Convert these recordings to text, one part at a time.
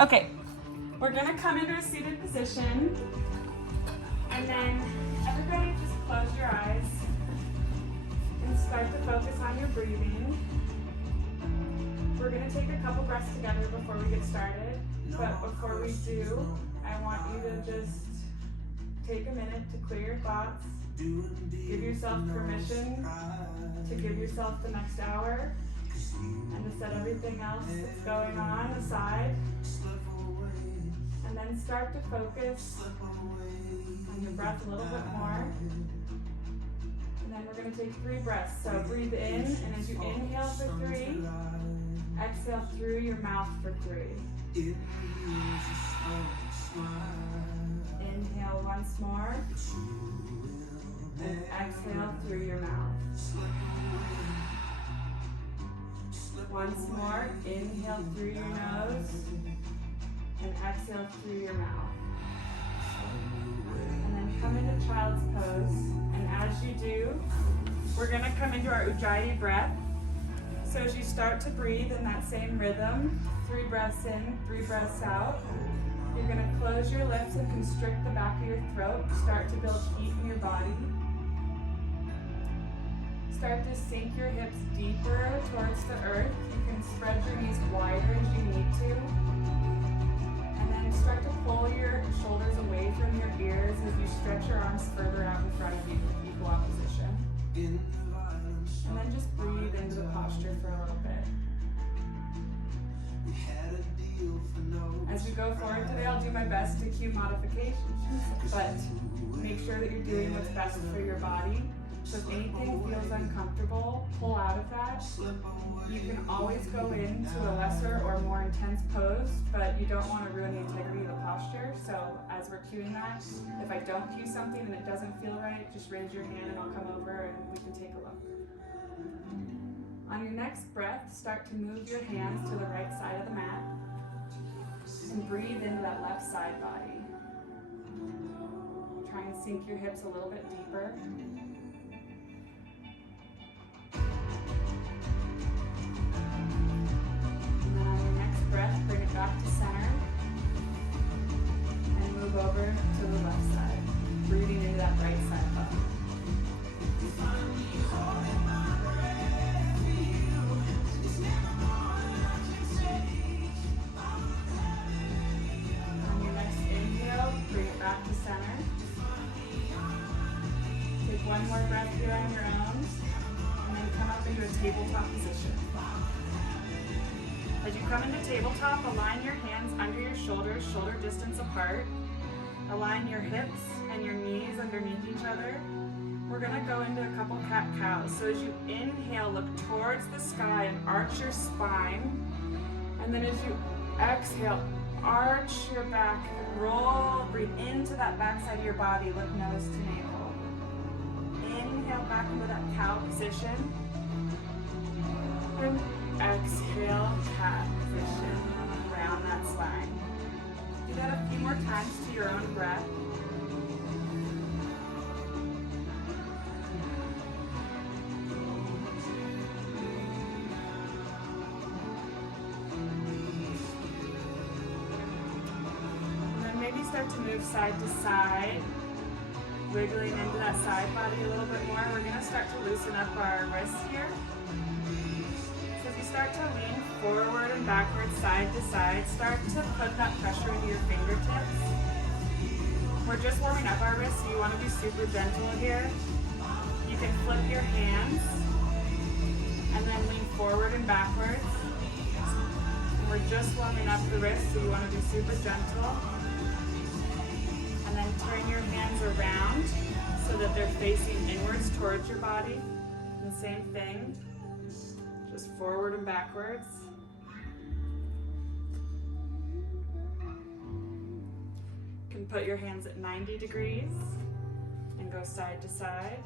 Okay, we're gonna come into a seated position, and then everybody just close your eyes and start to focus on your breathing. We're gonna take a couple breaths together before we get started, but before we do, I want you to just take a minute to clear your thoughts, give yourself permission to give yourself the next hour, and to set everything else that's going on aside, and then start to focus on your breath a little bit more. And then we're going to take 3 breaths. So breathe in, and as you inhale for 3, exhale through your mouth for 3. Inhale once more, and exhale through your mouth. Once more, inhale through your nose, and exhale through your mouth. And then come into child's pose, and as you do, we're going to come into our Ujjayi breath. So as you start to breathe in that same rhythm, 3 breaths in, 3 breaths out, you're going to close your lips and constrict the back of your throat, start to build heat in your body. Start to sink your hips deeper towards the earth. You can spread your knees wider as you need to. And then start to pull your shoulders away from your ears as you stretch your arms further out in front of you with equal opposition. And then just breathe into the posture for a little bit. As we go forward today, I'll do my best to cue modifications, but make sure that you're doing what's best for your body. So if anything feels uncomfortable, pull out of that. You can always go into a lesser or more intense pose, but you don't want to ruin the integrity of the posture. So as we're cueing that, if I don't cue something and it doesn't feel right, just raise your hand and I'll come over and we can take a look. On your next breath, start to move your hands to the right side of the mat and breathe into that left side body. Try and sink your hips a little bit deeper. Breath, bring it back to center, and move over to the left side, breathing into that right side body. On your next inhale, bring it back to center. Take one more breath here on your own, and then come up into a tabletop position. As you come into tabletop, align your hands under your shoulders, shoulder distance apart. Align your hips and your knees underneath each other. We're going to go into a couple cat-cows. So as you inhale, look towards the sky and arch your spine. And then as you exhale, arch your back and roll, breathe into that back side of your body, look nose to navel. Inhale back into that cow position. And exhale, cat position, around that spine. Do that a few more times to your own breath. And then maybe start to move side to side, wiggling into that side body a little bit more. We're going to start to loosen up our wrists here. Start to lean forward and backwards, side to side. Start to put that pressure into your fingertips. We're just warming up our wrists, so you want to be super gentle here. You can flip your hands and then lean forward and backwards. And we're just warming up the wrists, so you want to be super gentle. And then turn your hands around so that they're facing inwards towards your body. And the same thing. Just forward and backwards. You can put your hands at 90 degrees and go side to side.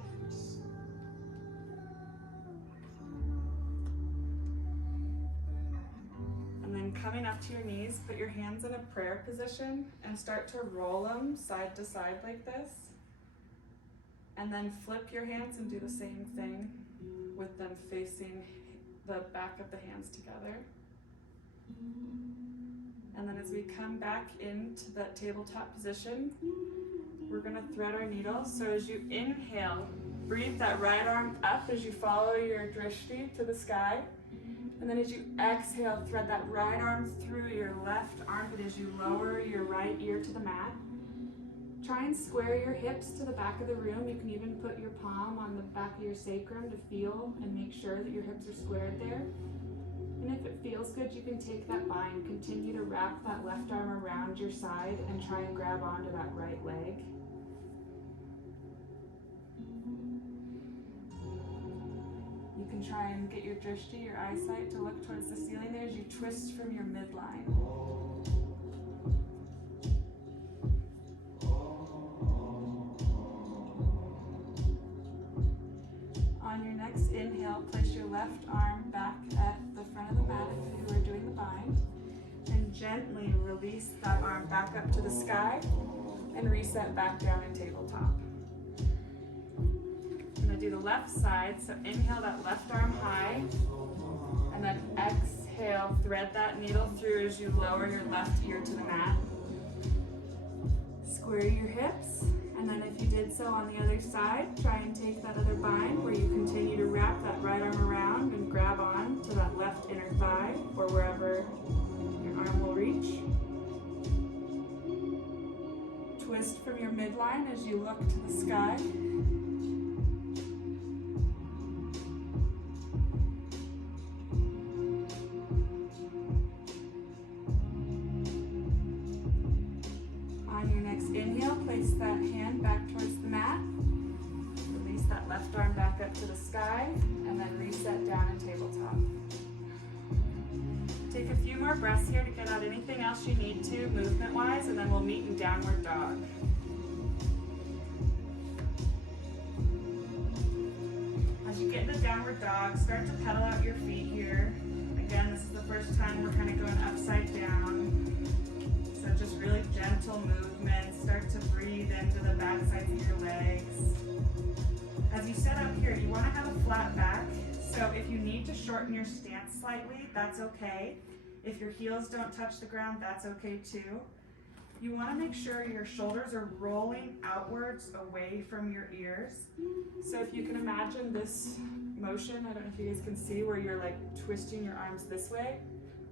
And then coming up to your knees, put your hands in a prayer position and start to roll them side to side like this. And then flip your hands and do the same thing with them facing the back of the hands together. And then as we come back into that tabletop position, we're going to thread our needle. So as you inhale, breathe that right arm up as you follow your drishti to the sky. And then as you exhale, thread that right arm through your left armpit as you lower your right ear to the mat. Try and square your hips to the back of the room. You can even put your palm on the back of your sacrum to feel and make sure that your hips are squared there. And if it feels good, you can take that bind. Continue to wrap that left arm around your side and try and grab onto that right leg. You can try and get your drishti, your eyesight, to look towards the ceiling there as you twist from your midline. On your next inhale, place your left arm back at the front of the mat if you are doing the bind, and gently release that arm back up to the sky and reset back down in tabletop. I'm going to do the left side, so inhale that left arm high, and then exhale, thread that needle through as you lower your left ear to the mat. Square your hips, and then if you did so on the other side, try and take that other bind where you continue to wrap that right arm around and grab on to that left inner thigh or wherever your arm will reach. Twist from your midline as you look to the sky. Inhale, place that hand back towards the mat. Release that left arm back up to the sky, and then reset down in tabletop. Take a few more breaths here to get out anything else you need to movement-wise, and then we'll meet in downward dog. As you get into downward dog, start to pedal out your feet here. Again, this is the first time we're kind of going upside down. So just really gentle movement. Start to breathe into the back sides of your legs. As you set up here, you want to have a flat back. So if you need to shorten your stance slightly, that's okay. If your heels don't touch the ground, that's okay too. You want to make sure your shoulders are rolling outwards away from your ears. So if you can imagine this motion, I don't know if you guys can see, where you're like twisting your arms this way.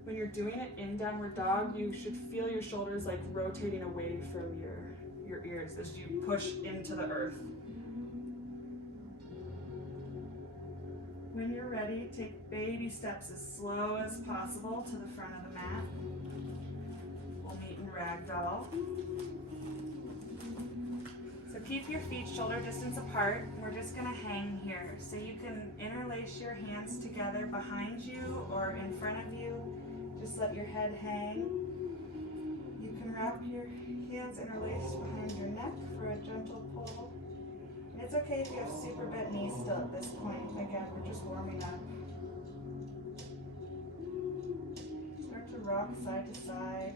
When you're doing it in downward dog, you should feel your shoulders like rotating away from your ears as you push into the earth. When you're ready, take baby steps as slow as possible to the front of the mat. We'll meet in ragdoll. So keep your feet shoulder distance apart. We're just going to hang here. So you can interlace your hands together behind you or in front of you. Just let your head hang. You can wrap your hands interlaced behind your neck for a gentle pull. And it's okay if you have super bent knees still at this point. Again, we're just warming up. Start to rock side to side.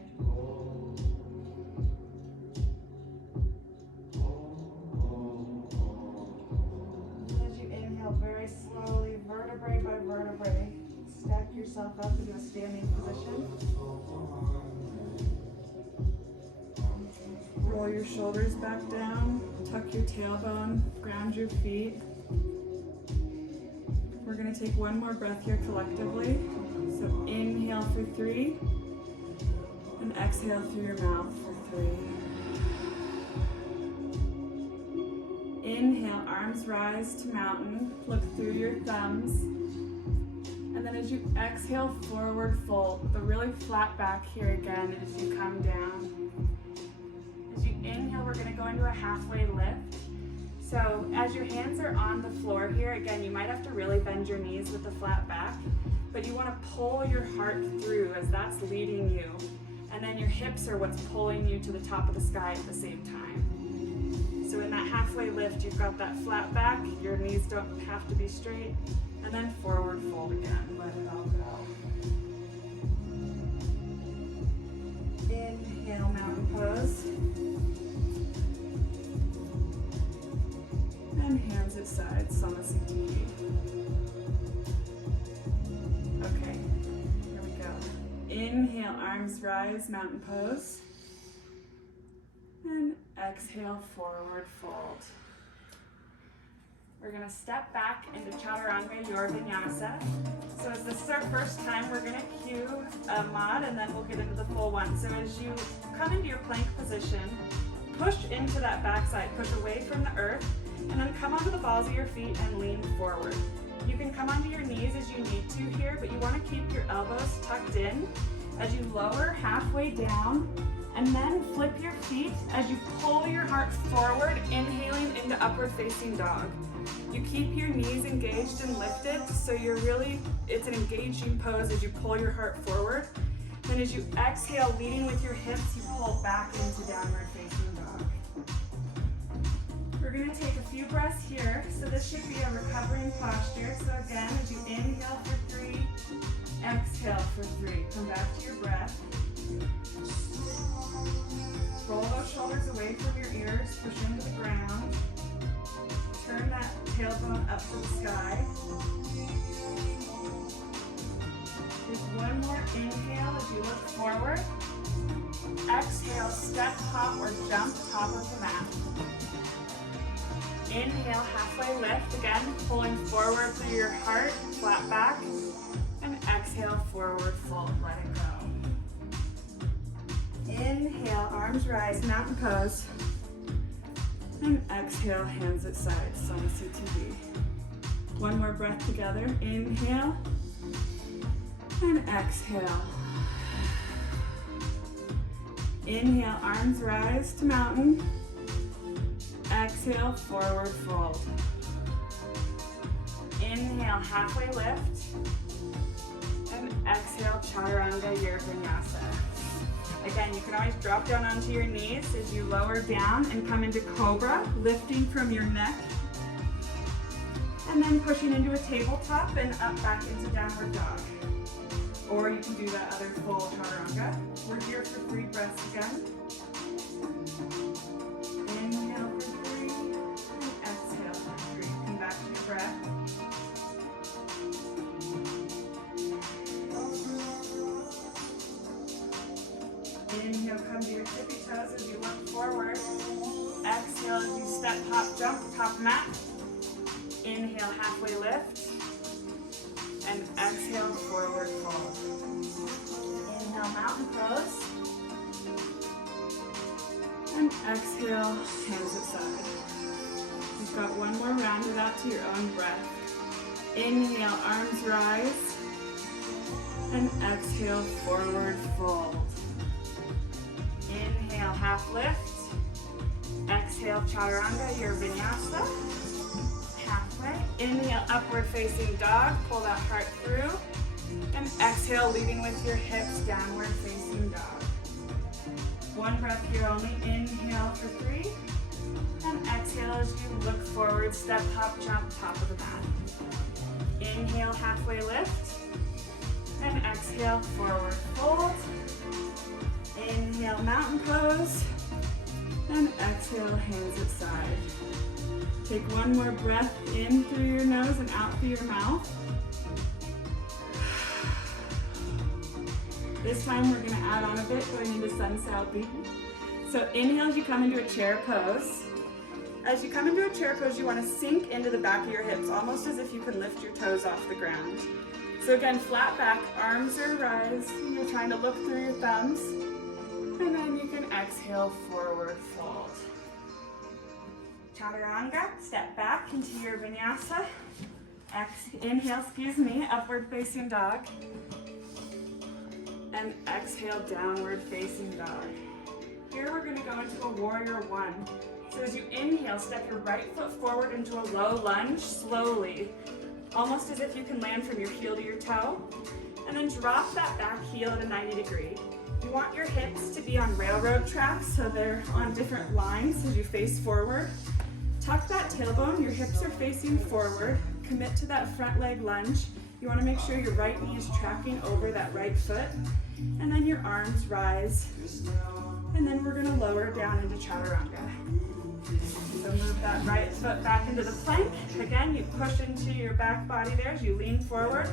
And as you inhale very slowly, vertebrae by vertebrae, stack yourself up into a standing position. Roll your shoulders back down, tuck your tailbone, ground your feet. We're going to take one more breath here collectively. So inhale for 3, and exhale through your mouth for 3. Inhale, arms rise to mountain, look through your thumbs. And then as you exhale, forward fold with a really flat back here again as you come down. As you inhale, we're going to go into a halfway lift. So as your hands are on the floor here, again, you might have to really bend your knees with the flat back, but you want to pull your heart through as that's leading you. And then your hips are what's pulling you to the top of the sky at the same time. So in that halfway lift, you've got that flat back, your knees don't have to be straight, and then forward fold again, let it all go. Inhale, mountain pose. And hands at sides, Samasthiti. Okay, here we go. Inhale, arms arms rise, mountain pose. And exhale, forward fold. We're gonna step back into Chaturanga, your vinyasa. So as this is our first time, we're gonna cue a mod and then we'll get into the full one. So as you come into your plank position, push into that backside, push away from the earth, and then come onto the balls of your feet and lean forward. You can come onto your knees as you need to here, but you wanna keep your elbows tucked in as you lower halfway down, and then flip your feet as you pull your heart forward, inhaling into upward facing dog. You keep your knees engaged and lifted, so it's an engaging pose as you pull your heart forward. Then as you exhale, leading with your hips, you pull back into downward facing dog. We're gonna take a few breaths here, so this should be a recovering posture. So again, as you inhale for 3, exhale for 3. Come back to your breath. Roll those shoulders away from your ears, push into the ground. Turn that tailbone up to the sky. Take one more inhale as you look forward. Exhale, step, hop, or jump top of the mat. Inhale, halfway lift. Again, pulling forward through your heart, flat back. And exhale, forward fold, let it go. Inhale, arms rise, mountain pose. And exhale, hands at sides, Samasthiti. One more breath together. Inhale. And exhale. Inhale, arms rise to mountain. Exhale, forward fold. Inhale, halfway lift. And exhale, Chaturanga, your vinyasa. Again, you can always drop down onto your knees as you lower down and come into Cobra, lifting from your neck. And then pushing into a tabletop and up back into downward dog. Or you can do that other full Chaturanga. We're here for 3 breaths again. Inhale for 3, and exhale for 3. Come back to your breath. Inhale, come to your tippy toes as you look forward. Exhale as you step, hop, jump, top mat. Inhale, halfway lift. And exhale, forward fold. Inhale, mountain pose. And exhale, hands at side. You've got one more round of that to your own breath. Inhale, arms rise. And exhale, forward fold. Inhale, half lift. Exhale, Chaturanga, your vinyasa. Halfway. Inhale, upward facing dog. Pull that heart through. And exhale, leading with your hips, downward facing dog. One breath here only. Inhale for 3. And exhale as you look forward, step, hop, jump, top of the mat. Inhale, halfway lift. And exhale, forward fold. Inhale, mountain pose. And exhale, hands at side. Take one more breath in through your nose and out through your mouth. This time we're gonna add on a bit going into Sun Salpi. So inhale as you come into a chair pose. As you come into a chair pose, you wanna sink into the back of your hips, almost as if you can lift your toes off the ground. So again, flat back, arms are raised. You're trying to look through your thumbs. And then you can exhale, forward fold. Chaturanga, step back into your vinyasa. Inhale, upward facing dog. And exhale, downward facing dog. Here we're gonna go into a warrior 1. So as you inhale, step your right foot forward into a low lunge, slowly. Almost as if you can land from your heel to your toe. And then drop that back heel at a 90-degree. You want your hips to be on railroad tracks, so they're on different lines as you face forward. Tuck that tailbone, your hips are facing forward. Commit to that front leg lunge. You want to make sure your right knee is tracking over that right foot. And then your arms rise. And then we're going to lower down into Chaturanga. So move that right foot back into the plank. Again, you push into your back body there as you lean forward.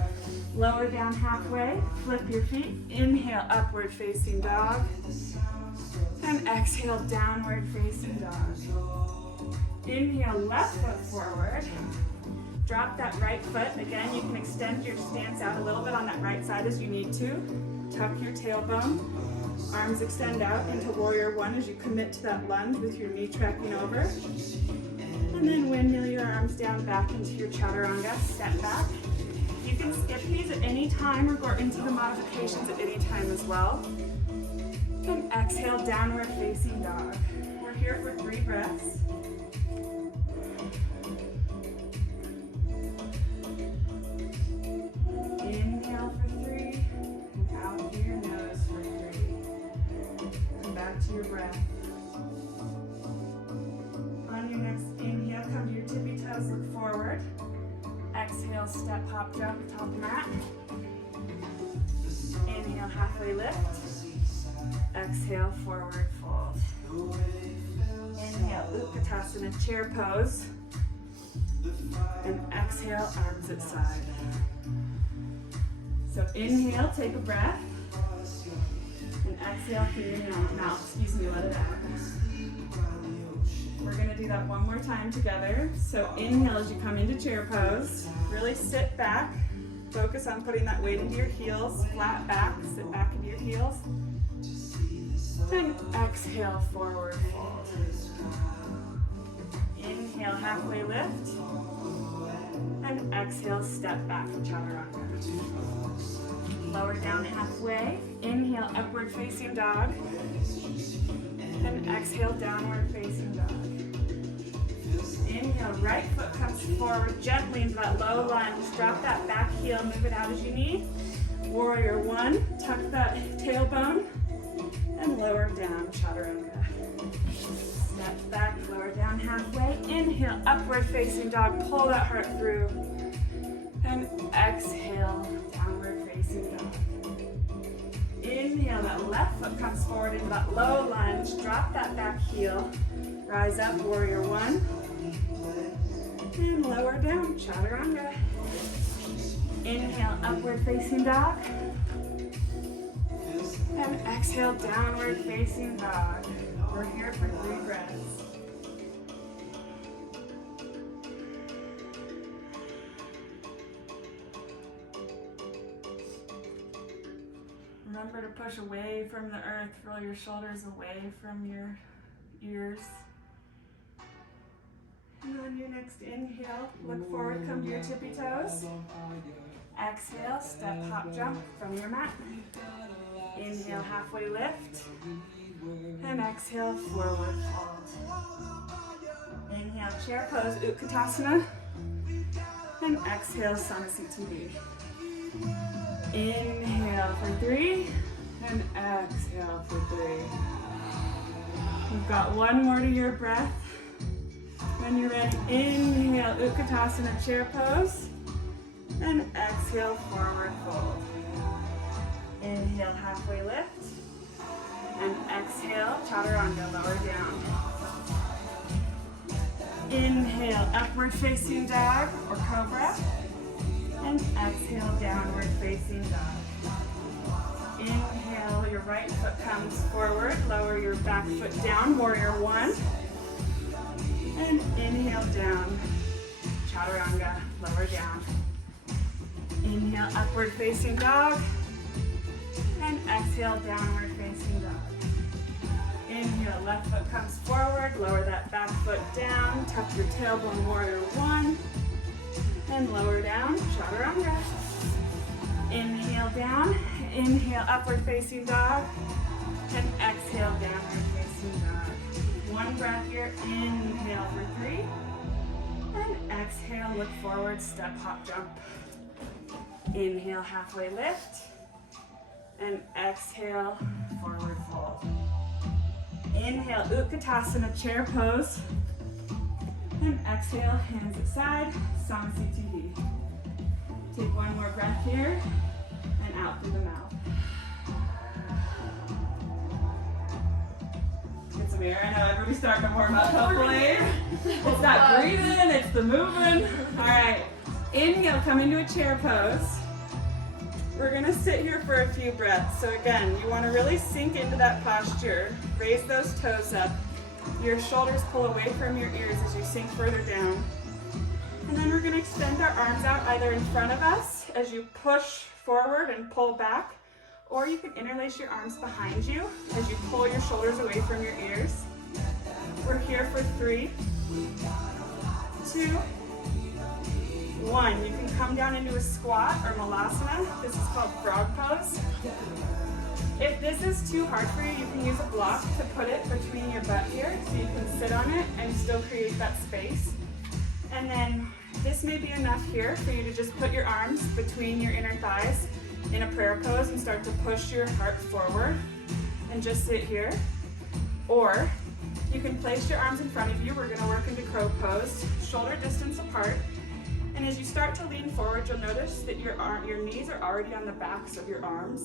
Lower down halfway, flip your feet. Inhale, upward facing dog. And exhale, downward facing dog. Inhale, left foot forward. Drop that right foot. Again, you can extend your stance out a little bit on that right side as you need to. Tuck your tailbone. Arms extend out into warrior one as you commit to that lunge with your knee tracking over. And then windmill your arms down back into your chaturanga, step back. You can skip these at any time or go into the modifications at any time as well. And exhale, downward facing dog. We're here for 3 breaths. Inhale for 3, and out through your nose for 3. Come back to your breath. On your next inhale, come to your tippy toes, look forward. Exhale, step, hop, jump, top mat. Inhale, halfway lift. Exhale, forward fold. Inhale, Utkatasana, chair pose. And exhale, arms at side. So inhale, take a breath. And exhale through your mouth. Let it out. We're gonna do that one more time together. So inhale as you come into chair pose. Really sit back. Focus on putting that weight into your heels. Flat back, sit back into your heels. And exhale, forward fold. Inhale, halfway lift. And exhale, step back for chaturanga. Lower down halfway. Inhale, upward facing dog. And exhale, downward facing dog. Inhale, right foot comes forward gently into that low lunge. Drop that back heel, move it out as you need. Warrior one, tuck that tailbone. And lower down, chaturanga. Step back, lower down halfway. Inhale, upward facing dog. Pull that heart through. And exhale, downward facing dog. Inhale, that left foot comes forward into that low lunge. Drop that back heel. Rise up, warrior one. And lower down, chaturanga. Inhale, upward facing dog. And exhale, downward facing dog. We're here for 3 breaths. Remember to push away from the earth, roll your shoulders away from your ears. And on your next inhale, look forward, come to your tippy toes. Exhale, step, hop, jump from your mat. Inhale, halfway lift. And exhale, forward fold. Inhale, chair pose, Utkatasana. And exhale, Samasthiti. Inhale for 3. And exhale for 3. You've got one more to your breath. When you're ready, inhale, Utkatasana, chair pose. And exhale, forward fold. Inhale, halfway lift. And exhale, chaturanga, lower down. Inhale, upward facing dog or cobra. And exhale, downward facing dog. Inhale, your right foot comes forward. Lower your back foot down, warrior one. And inhale, down, chaturanga, lower down. Inhale, upward facing dog. And exhale, downward facing dog. Inhale, left foot comes forward. Lower that back foot down. Tuck your tailbone, warrior one. And lower down, chaturanga. Inhale down. Inhale, upward facing dog. And exhale, downward facing dog. One breath here. Inhale for 3. And exhale, look forward, step, hop, jump. Inhale, halfway lift. And exhale, forward fold. Inhale, Utkatasana, chair pose. And exhale, hands at side, Samasthiti. Take one more breath here, and out through the mouth. Get some me. I know everybody's starting to warm up, hopefully. It's that breathing, it's the moving. All right, inhale, come into a chair pose. We're gonna sit here for a few breaths. So again, you wanna really sink into that posture. Raise those toes up. Your shoulders pull away from your ears as you sink further down. And then we're gonna extend our arms out either in front of us as you push forward and pull back, or you can interlace your arms behind you as you pull your shoulders away from your ears. We're here for 3, 2, 1. You can come down into a squat or malasana. This is called frog pose. If this is too hard for you, you can use a block to put it between your butt here so you can sit on it and still create that space. And then this may be enough here for you to just put your arms between your inner thighs in a prayer pose and start to push your heart forward and just sit here. Or you can place your arms in front of you. We're going to work into crow pose, shoulder distance apart. And as you start to lean forward, you'll notice that your knees are already on the backs of your arms.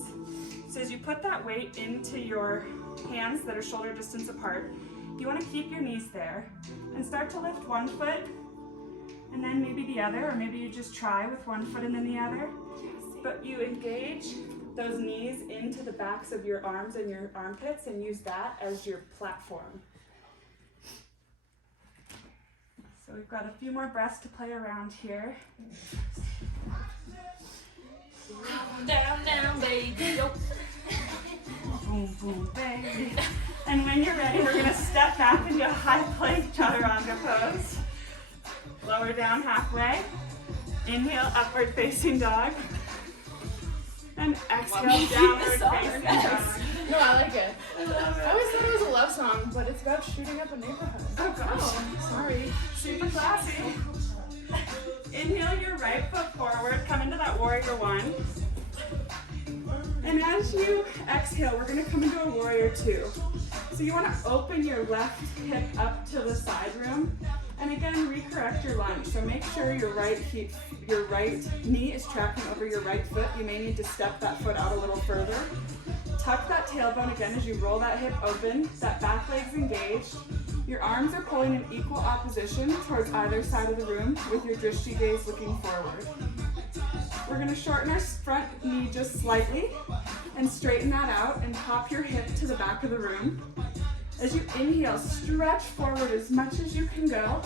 So as you put that weight into your hands that are shoulder distance apart, you want to keep your knees there and start to lift one foot and then maybe the other, or maybe you just try with one foot and then the other. But you engage those knees into the backs of your arms and your armpits and use that as your platform. So we've got a few more breaths to play around here. Down, down, baby. Boom, boom, baby. And when you're ready, we're gonna step back into a high plank chaturanga pose. Lower down halfway. Inhale, upward facing dog. And exhale, downward facing dog. No, I like it. I always thought it was a love song, but it's about shooting up a neighborhood. Oh gosh. Oh, sorry. Super classy. Inhale your right foot forward, come into that warrior one. And as you exhale, we're gonna come into a warrior two. So you wanna open your left hip up to the side room. And again, recorrect your lunge. So make sure your right knee is tracking over your right foot. You may need to step that foot out a little further. Tuck that tailbone again as you roll that hip open. That back leg's engaged. Your arms are pulling in equal opposition towards either side of the room with your drishti gaze looking forward. We're gonna shorten our front knee just slightly and straighten that out and pop your hip to the back of the room. As you inhale, stretch forward as much as you can go.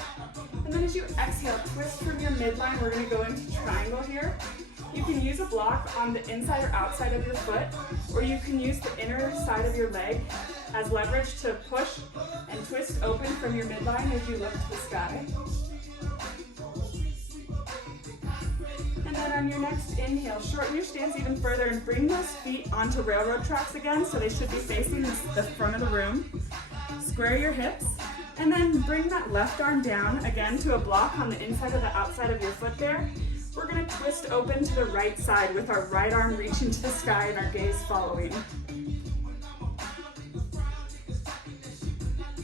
And then as you exhale, twist from your midline. We're gonna go into triangle here. You can use a block on the inside or outside of your foot, or you can use the inner side of your leg as leverage to push and twist open from your midline as you look to the sky. And then on your next inhale, shorten your stance even further and bring those feet onto railroad tracks again, so they should be facing the front of the room. Square your hips, and then bring that left arm down again to a block on the inside or the outside of your foot there. We're gonna twist open to the right side with our right arm reaching to the sky and our gaze following.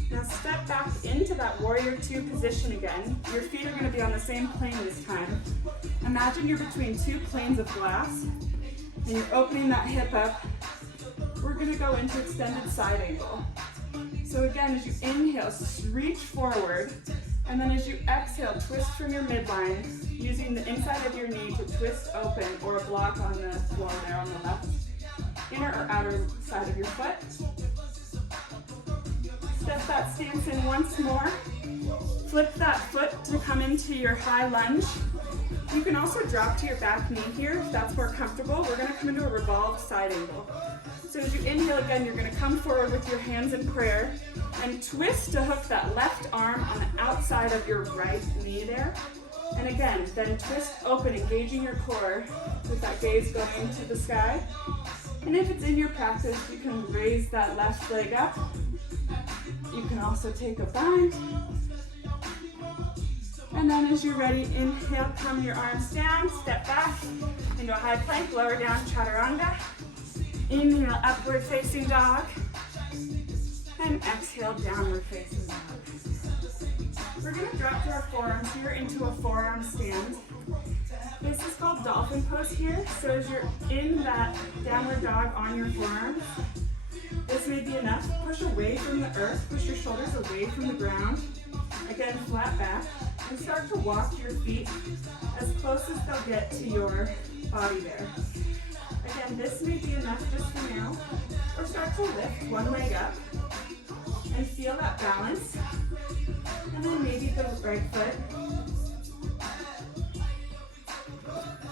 Now step back into that warrior two position again. Your feet are gonna be on the same plane this time. Imagine you're between two planes of glass and you're opening that hip up. We're gonna go into extended side angle. So again, as you inhale, reach forward, and then as you exhale, twist from your midline, using the inside of your knee to twist open or a block on the floor there on the left, inner or outer side of your foot. Step that stance in once more. Flip that foot to come into your high lunge. You can also drop to your back knee here if that's more comfortable. We're gonna come into a revolved side angle. So as you inhale again, you're gonna come forward with your hands in prayer and twist to hook that left arm on the outside of your right knee there. And again, then twist open, engaging your core with that gaze going to the sky. And if it's in your practice, you can raise that left leg up. You can also take a bind. And then as you're ready, inhale, come your arms down, step back into a high plank, lower down chaturanga. Inhale, upward facing dog. And exhale, downward facing dog. We're gonna drop to our forearms here into a forearm stand. This is called dolphin pose here. So as you're in that downward dog on your forearms, This may be enough. Push away from the earth. Push your shoulders away from the ground. Again, flat back. And start to walk your feet as close as they'll get to your body there. Again, this may be enough just for now. Or start to lift one leg up and feel that balance. And then maybe the right foot.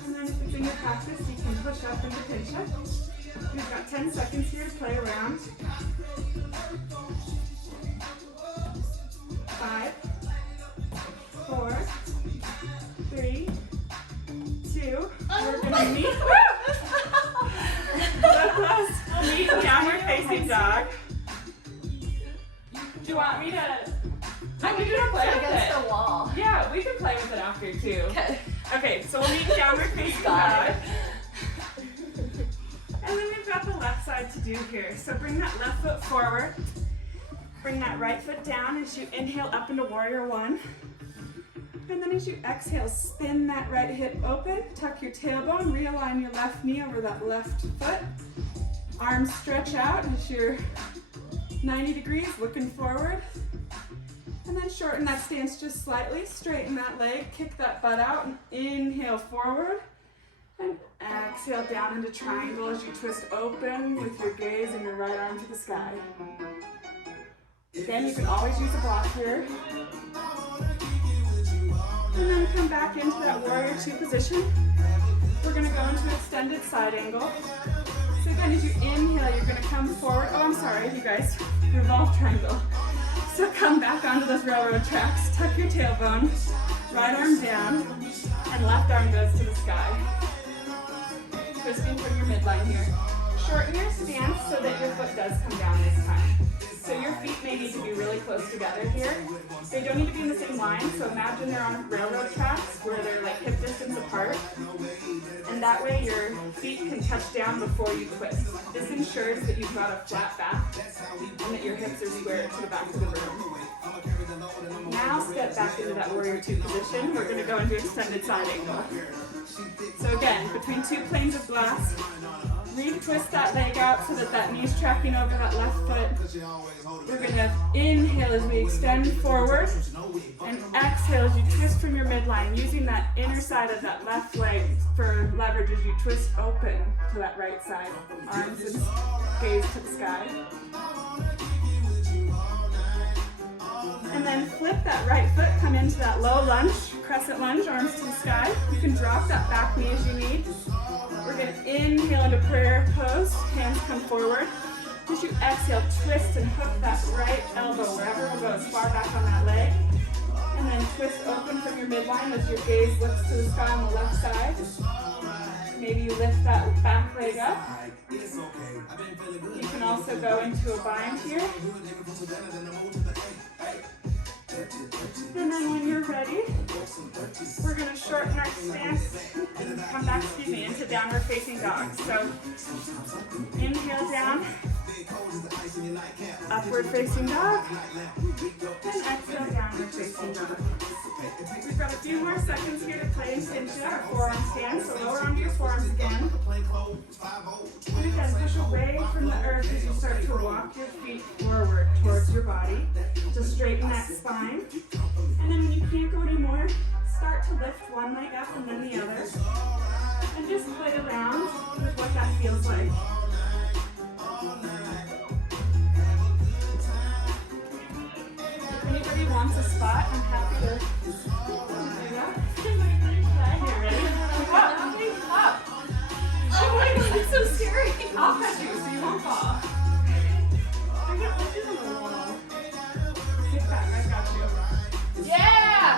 And then if it's in your practice, you can push up into pinch up. We've got 10 seconds here to play around. 5, 4, 3, 2. We're gonna meet. So close. Meet downward facing dog. Do you want me to? I can do to play with Against it. the wall. Yeah, we can play with it after too. Okay. Okay, so we'll meet downward facing dog. And then we've got the left side to do here. So bring that left foot forward. Bring that right foot down as you inhale up into warrior one. And then as you exhale, spin that right hip open, tuck your tailbone, realign your left knee over that left foot. Arms stretch out as you're 90 degrees, looking forward. And then shorten that stance just slightly, straighten that leg, kick that butt out, and inhale forward. And exhale down into triangle as you twist open with your gaze and your right arm to the sky. Again, you can always use a block here. And then come back into that warrior two position. We're gonna go into extended side angle. So again, as you inhale, you're gonna come forward. Oh, I'm sorry, you guys, revolve triangle. So come back onto those railroad tracks, tuck your tailbone, right arm down, and left arm goes to the sky. Twisting from your midline here. Shorten your stance so that your foot does come down this time. So your feet may need to be really close together here. They don't need to be in the same line, so imagine they're on railroad tracks where they're like hip distance apart. And that way your feet can touch down before you twist. This ensures that you've got a flat back and that your hips are squared to the back of the room. Now step back into that warrior two position. We're gonna go into extended side angle. So again, between two planes of glass, re-twist that leg out so that that knee's tracking over that left foot. We're gonna inhale as we extend forward and exhale as you twist from your midline, using that inner side of that left leg for leverage as you twist open to that right side. Arms and gaze to the sky. And then flip that right foot, come into that low lunge, crescent lunge, arms to the sky. You can drop that back knee as you need. We're going to inhale into prayer pose, hands come forward. As you exhale, twist and hook that right elbow wherever it will go, as far back on that leg. And then twist open from your midline as your gaze looks to the sky on the left side. Maybe you lift that back leg up. You can also go into a bind here. And then when you're ready, we're going to shorten our stance and come back, into downward facing dog. So inhale down, upward facing dog, and exhale downward facing dog. We've got a few more seconds here to play in pinch or forearm stance, so lower onto your forearms again. And again, push away from the earth as you start to walk your feet forward towards your body to straighten that spine. And then when you can't go anymore, start to lift one leg up and then the other. And just play around with what that feels like. If anybody wants a spot, I'm happy to do that. Here, ready? Up, up. Oh my god, it's so scary. I'll catch you so you won't fall. I got my shoes on the wall. Take that, I got you. Yeah!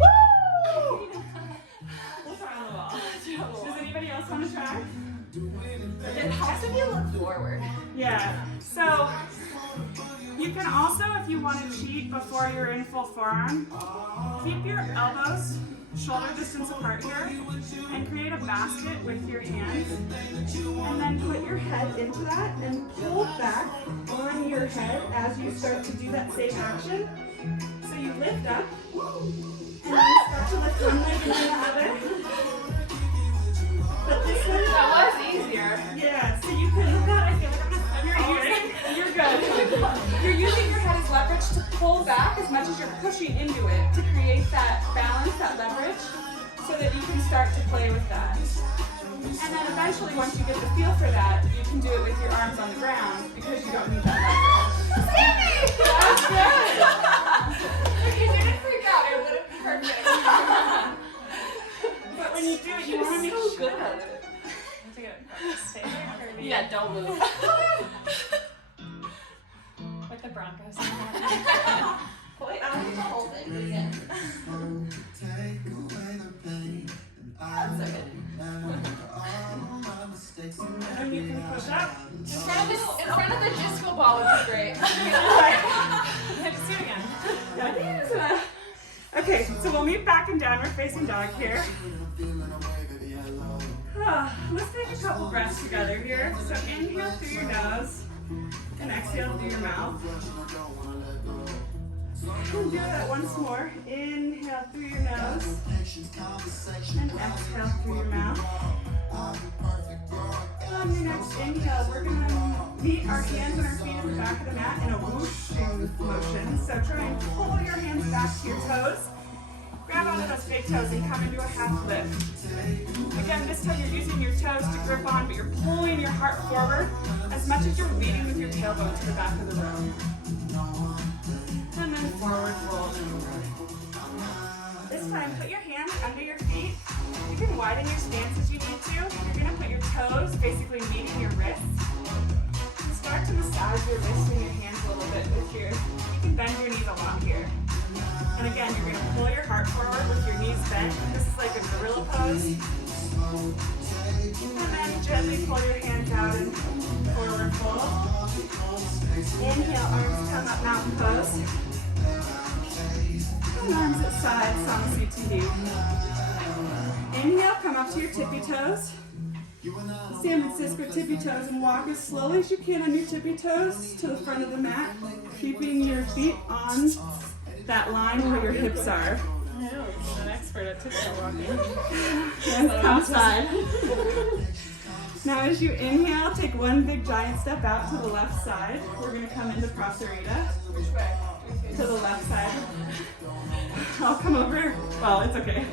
Woo! We'll try on the wall. Does anybody else want to try? It has to be a look forward. Yeah. So you can also, if you want to cheat before you're in full forearm, keep your elbows shoulder distance apart here and create a basket with your hands. And then put your head into that and pull back on your head as you start to do that same action. So you lift up and then start to lift one leg and then the other. But this one, That was easier. yeah, so you can, I feel like I'm gonna to pull back as much as you're pushing into it to create that balance, that leverage, so that you can start to play with that. And then eventually, once you get the feel for that, you can do it with your arms on the ground because you don't need that leverage. That's good. If you didn't freak out, it would have been perfect. But when you do it, you want to make so sure. good at it. To get stay there, Kirby. Yeah, don't move. Like the Broncos. Wait, I need to hold it again. That's so good. And you can push up. In front of the disco ball would be great. Just do it again. Okay, so we'll meet back in downward facing dog here. Let's take a couple breaths together here. So inhale through your nose and exhale through your mouth. We'll do that once more. Inhale through your nose and exhale through your mouth. On your next inhale, we're going to meet our hands and our feet in the back of the mat in a whooshing motion. So try and pull your hands back to your toes. Grab onto those big toes and come into a half lift. Again, this time you're using your toes to grip on, but you're pulling your heart forward as much as you're leading with your tailbone to the back of the room. And then forward fold. This time, put your hands under your feet. You can widen your stance as you need to. You're going to put your toes basically meeting your wrists. And start to massage your wrists and your hands a little bit with your, you can bend your knees a lot here. And again, you're going to pull your heart forward with your knees bent. This is like a gorilla pose. And then gently pull your hands out and forward fold. Inhale, arms come up, mountain pose. And arms at sides, Samasthiti. Inhale, come up to your tippy toes. San Francisco tippy toes and walk as slowly as you can on your tippy toes to the front of the mat, keeping your feet on that line where your hips are. I know, I'm an expert at tiptoe walking. And come side. Now as you inhale, take one big giant step out to the left side. We're going to come into Prasarita. Which way? To the left side. I'll come over. Well, it's okay.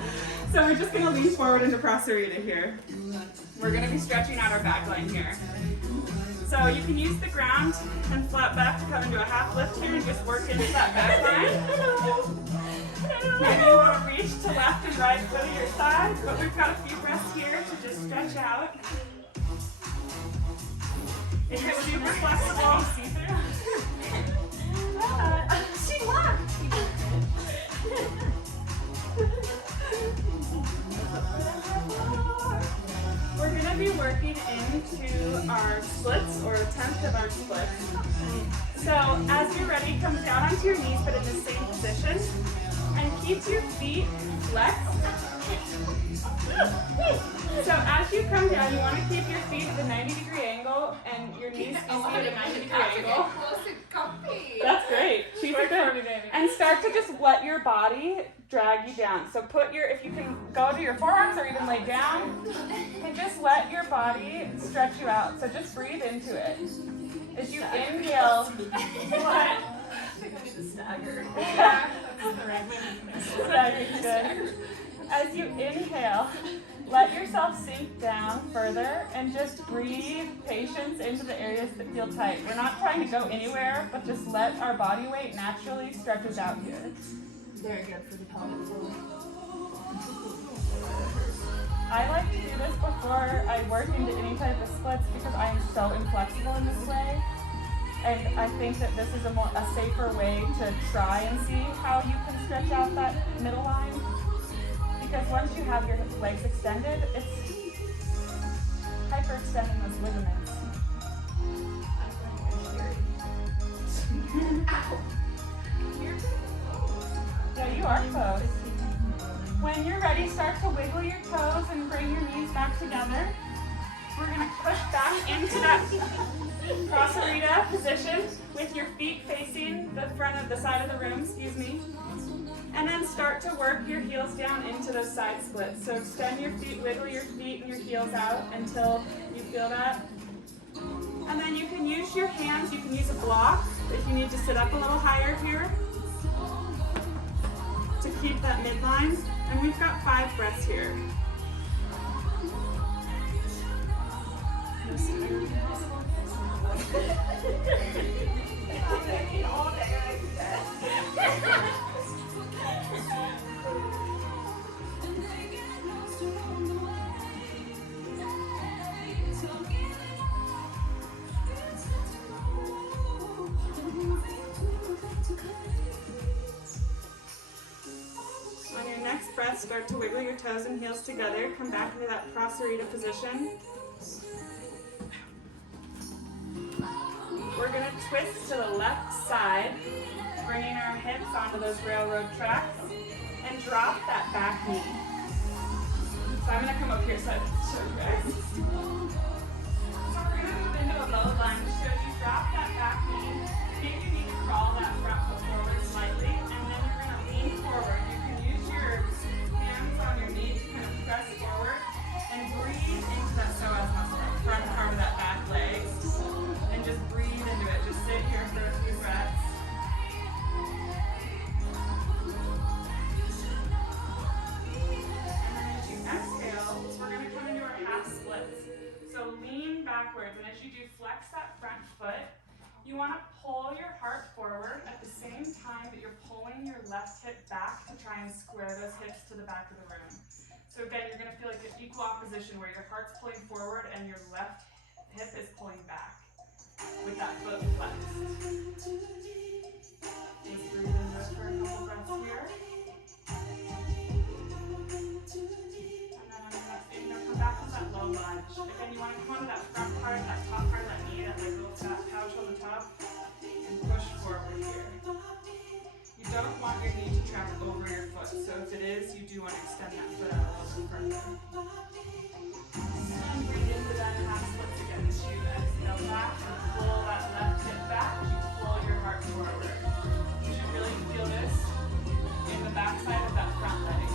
So we're just going to lean forward into Prasarita here. We're going to be stretching out our back line here. So you can use the ground and flat back to come into a half lift here and just work into that back line. Maybe you want to reach to left and right foot of your side, but we've got a few breaths here to just stretch out. If you're super flexible, see-through. She laughed. We're going to be working into our splits, or a tenth of our splits. So as you're ready, come down onto your knees, but in the same position, and keep your feet flexed. So as you come down, you want to keep your feet at a 90-degree angle, and your knees at a 90-degree angle. Close and comfy. That's great. She's a good. And start to just let your body drag you down. So put your, if you can go to your forearms or even lay down, and just let your body stretch you out. So just breathe into it. As you inhale, what? Stagger. Yeah. That's the right way to Staggering's good. As you inhale, let yourself sink down further and just breathe patience into the areas that feel tight. We're not trying to go anywhere, but just let our body weight naturally stretch us out here. Very good for the pelvic floor. I like to do this before I work into any type of splits because I am so inflexible in this way. And I think that this is a safer way to try and see how you can stretch out that middle line. Because once you have your legs extended, it's hyperextending those ligaments. Yeah, you are close. When you're ready, start to wiggle your toes and bring your knees back together. We're going to push back into that Prasarita position with your feet facing the front of the side of the room, excuse me. And then start to work your heels down into those side splits. So extend your feet, wiggle your feet and your heels out until you feel that. And then you can use your hands, you can use a block if you need to sit up a little higher here to keep that midline. And we've got 5 breaths here. On your next breath, start to wiggle your toes and heels together. Come back into that Prasarita position. We're going to twist to the left side, bringing our hips onto those railroad tracks, and drop that back knee. So I'm going to come up here so I can show you guys. So we're going to move into a low lunge. So as you drop that back knee, maybe you need to crawl that front foot forward slightly, and then you're going to lean forward. You can use your hands on your knees to kind of press forward and breathe into that psoas muscle, that front part of that back leg. And just breathe into it. Just sit here for a few breaths. And then as you exhale, we're going to come into our half splits. So lean backwards, and as you do, flex that front foot. You want to pull your heart forward at the same time that you're pulling your left hip back to try and square those hips to the back of the room. So again, you're going to feel like an equal opposition where your heart's pulling forward and your left hip is pulling back with that foot flexed. Just breathe into it for a couple breaths here. And then on your next inhale, come back to that low lunge. Again, you want to come onto that front part, that top part of that knee, that like little fat pouch on the top, and push forward here. You don't want your knee to travel over your foot, so if it is, you do want to extend that foot out a little bit further. And breathe into that half splits again as you exhale back and pull that left hip back as you pull your heart forward. You should really feel this in the back side of that front leg.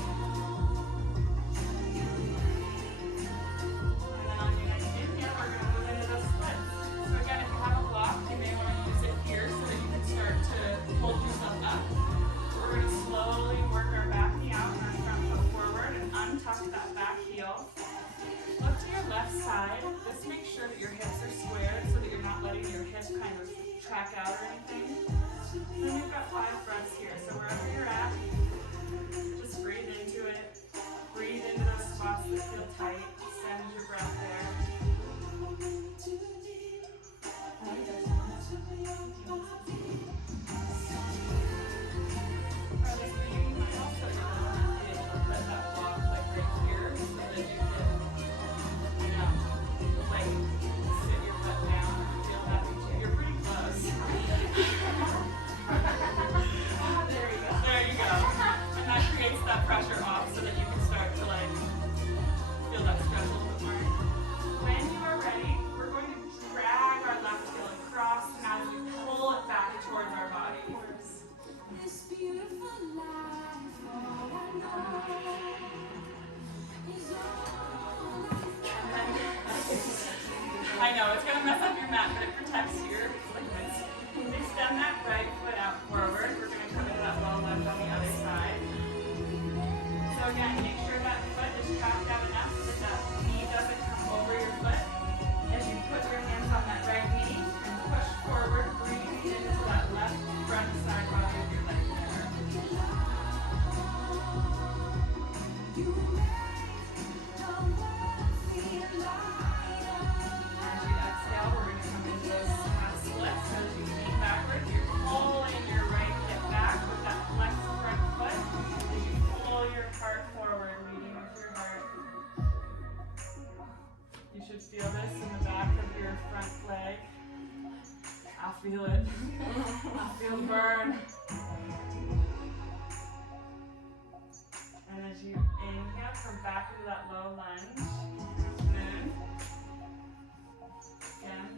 And then on your next inhale, we're going to move into those splits. So again, if you have a block, you may want to use it here so that you can start to hold yourself up. We're going to slowly work our back knee out and our front foot forward and untuck that back heel. Look to your left side. Just make sure that your hips are squared so that you're not letting your hip kind of track out or anything. And then we've got 5 breaths here. So wherever you're at, just breathe into it. Breathe into those spots that feel tight. Send your breath there. That pressure off so that you can start to like feel that stretch a little bit more. When you are ready, we're going to drag our left heel across and as we pull it back towards our body. I know, it's going to mess up your mat, but it protects your ligaments. Extend that right foot out forward. We're going to come into that low lunge on the other side. So again, make sure that foot is trapped out enough so that that knee doesn't come over your foot. As you put your hands on that right knee and push forward, breathe into that left front side body of your leg there. As you exhale, we're going to come into those half splits. So as you lean backwards, you're pulling your right hip back with that flexed front foot. As you pull your heart forward, leading with your heart. You should feel this in the back of your front leg. I'll feel it. I'll feel the burn. And as you inhale, come back into that low lunge. Moon. Again,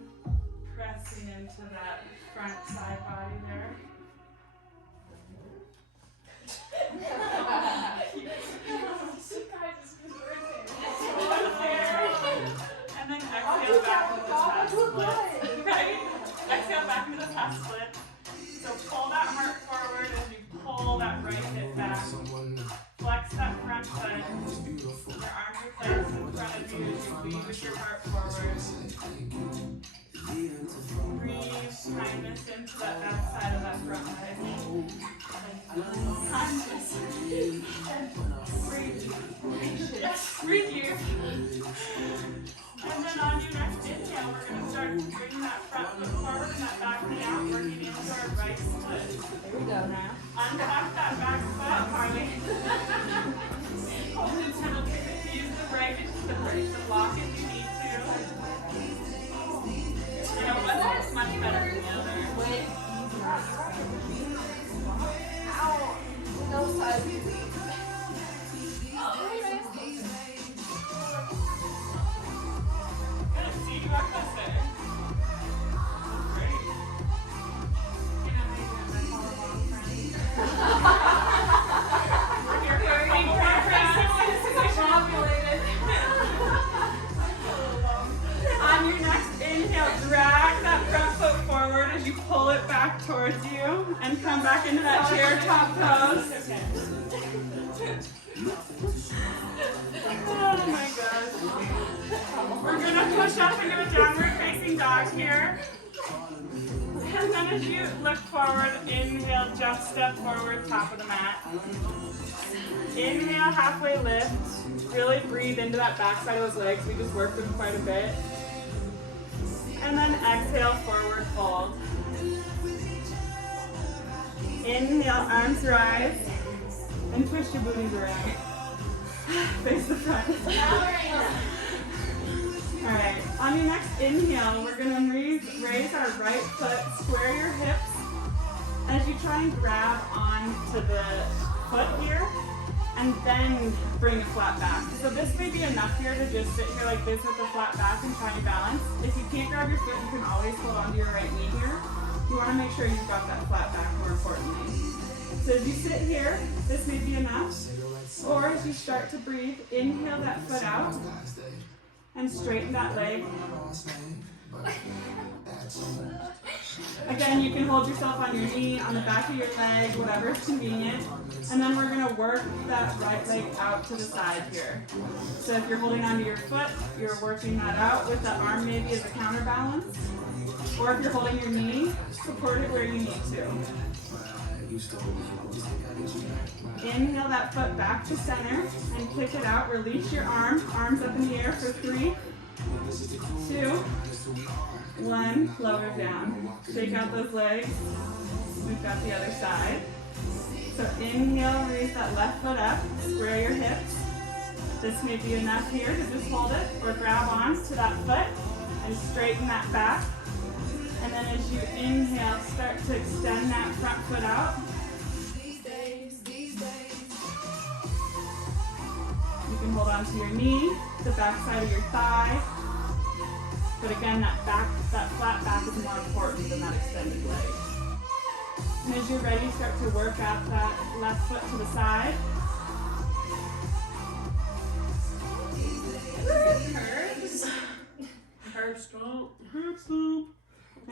pressing into that front side body there. And then exhale back with the chest split. into this half split. So pull that heart forward as you pull that right hip back. Flex that front foot. Your arms are placed in front of you as you lead with your heart forward. Breathe kindness into that back side of that front leg. Kindness. Breathe. Breathe you. And then on your next inhale, we're going to start bringing that front foot forward and that back knee out, working into our right split. There we go now. Untuck that back foot, Harley. Hold it tight. Use the right to block if you need to. You know, one side's much better than the other. Wait. Ow. No side. Good. See you back this way. Great. You know how you do it, my collarbone friend. You're very On your next inhale, drag that front foot forward as you pull it back towards you and come back into that chair top pose. Oh my gosh. We're gonna push up into a downward facing dog here. And then as you look forward, inhale, jump step forward, top of the mat. Inhale, halfway lift. Really breathe into that back side of those legs. We just worked them quite a bit. And then exhale, forward fold. Inhale, arms rise. And twist your booties around. Face the front. Alright, on your next inhale, we're going to raise our right foot, square your hips as you try and grab onto the foot here, and then bring a flat back. So this may be enough here to just sit here like this with the flat back and try and balance. If you can't grab your foot, you can always hold onto your right knee here. You want to make sure you've got that flat back more importantly. So as you sit here, this may be enough. Or as you start to breathe, inhale that foot out and straighten that leg. Again, you can hold yourself on your knee, on the back of your leg, whatever is convenient. And then we're going to work that right leg out to the side here. So if you're holding onto your foot, you're working that out with the arm maybe as a counterbalance. Or if you're holding your knee, support it where you need to. Inhale that foot back to center and kick it out. Release your arms up in the air for 3, 2, 1. Lower down. Shake out those legs. We've got the other side. So inhale, raise that left foot up. Square your hips. This may be enough here to just hold it or grab on to that foot and straighten that back. And then as you inhale, start to extend that front foot out. You can hold on to your knee, the back side of your thigh. But again, that flat back is more important than that extended leg. And as you're ready, start to work out that left foot to the side. Herb stomp.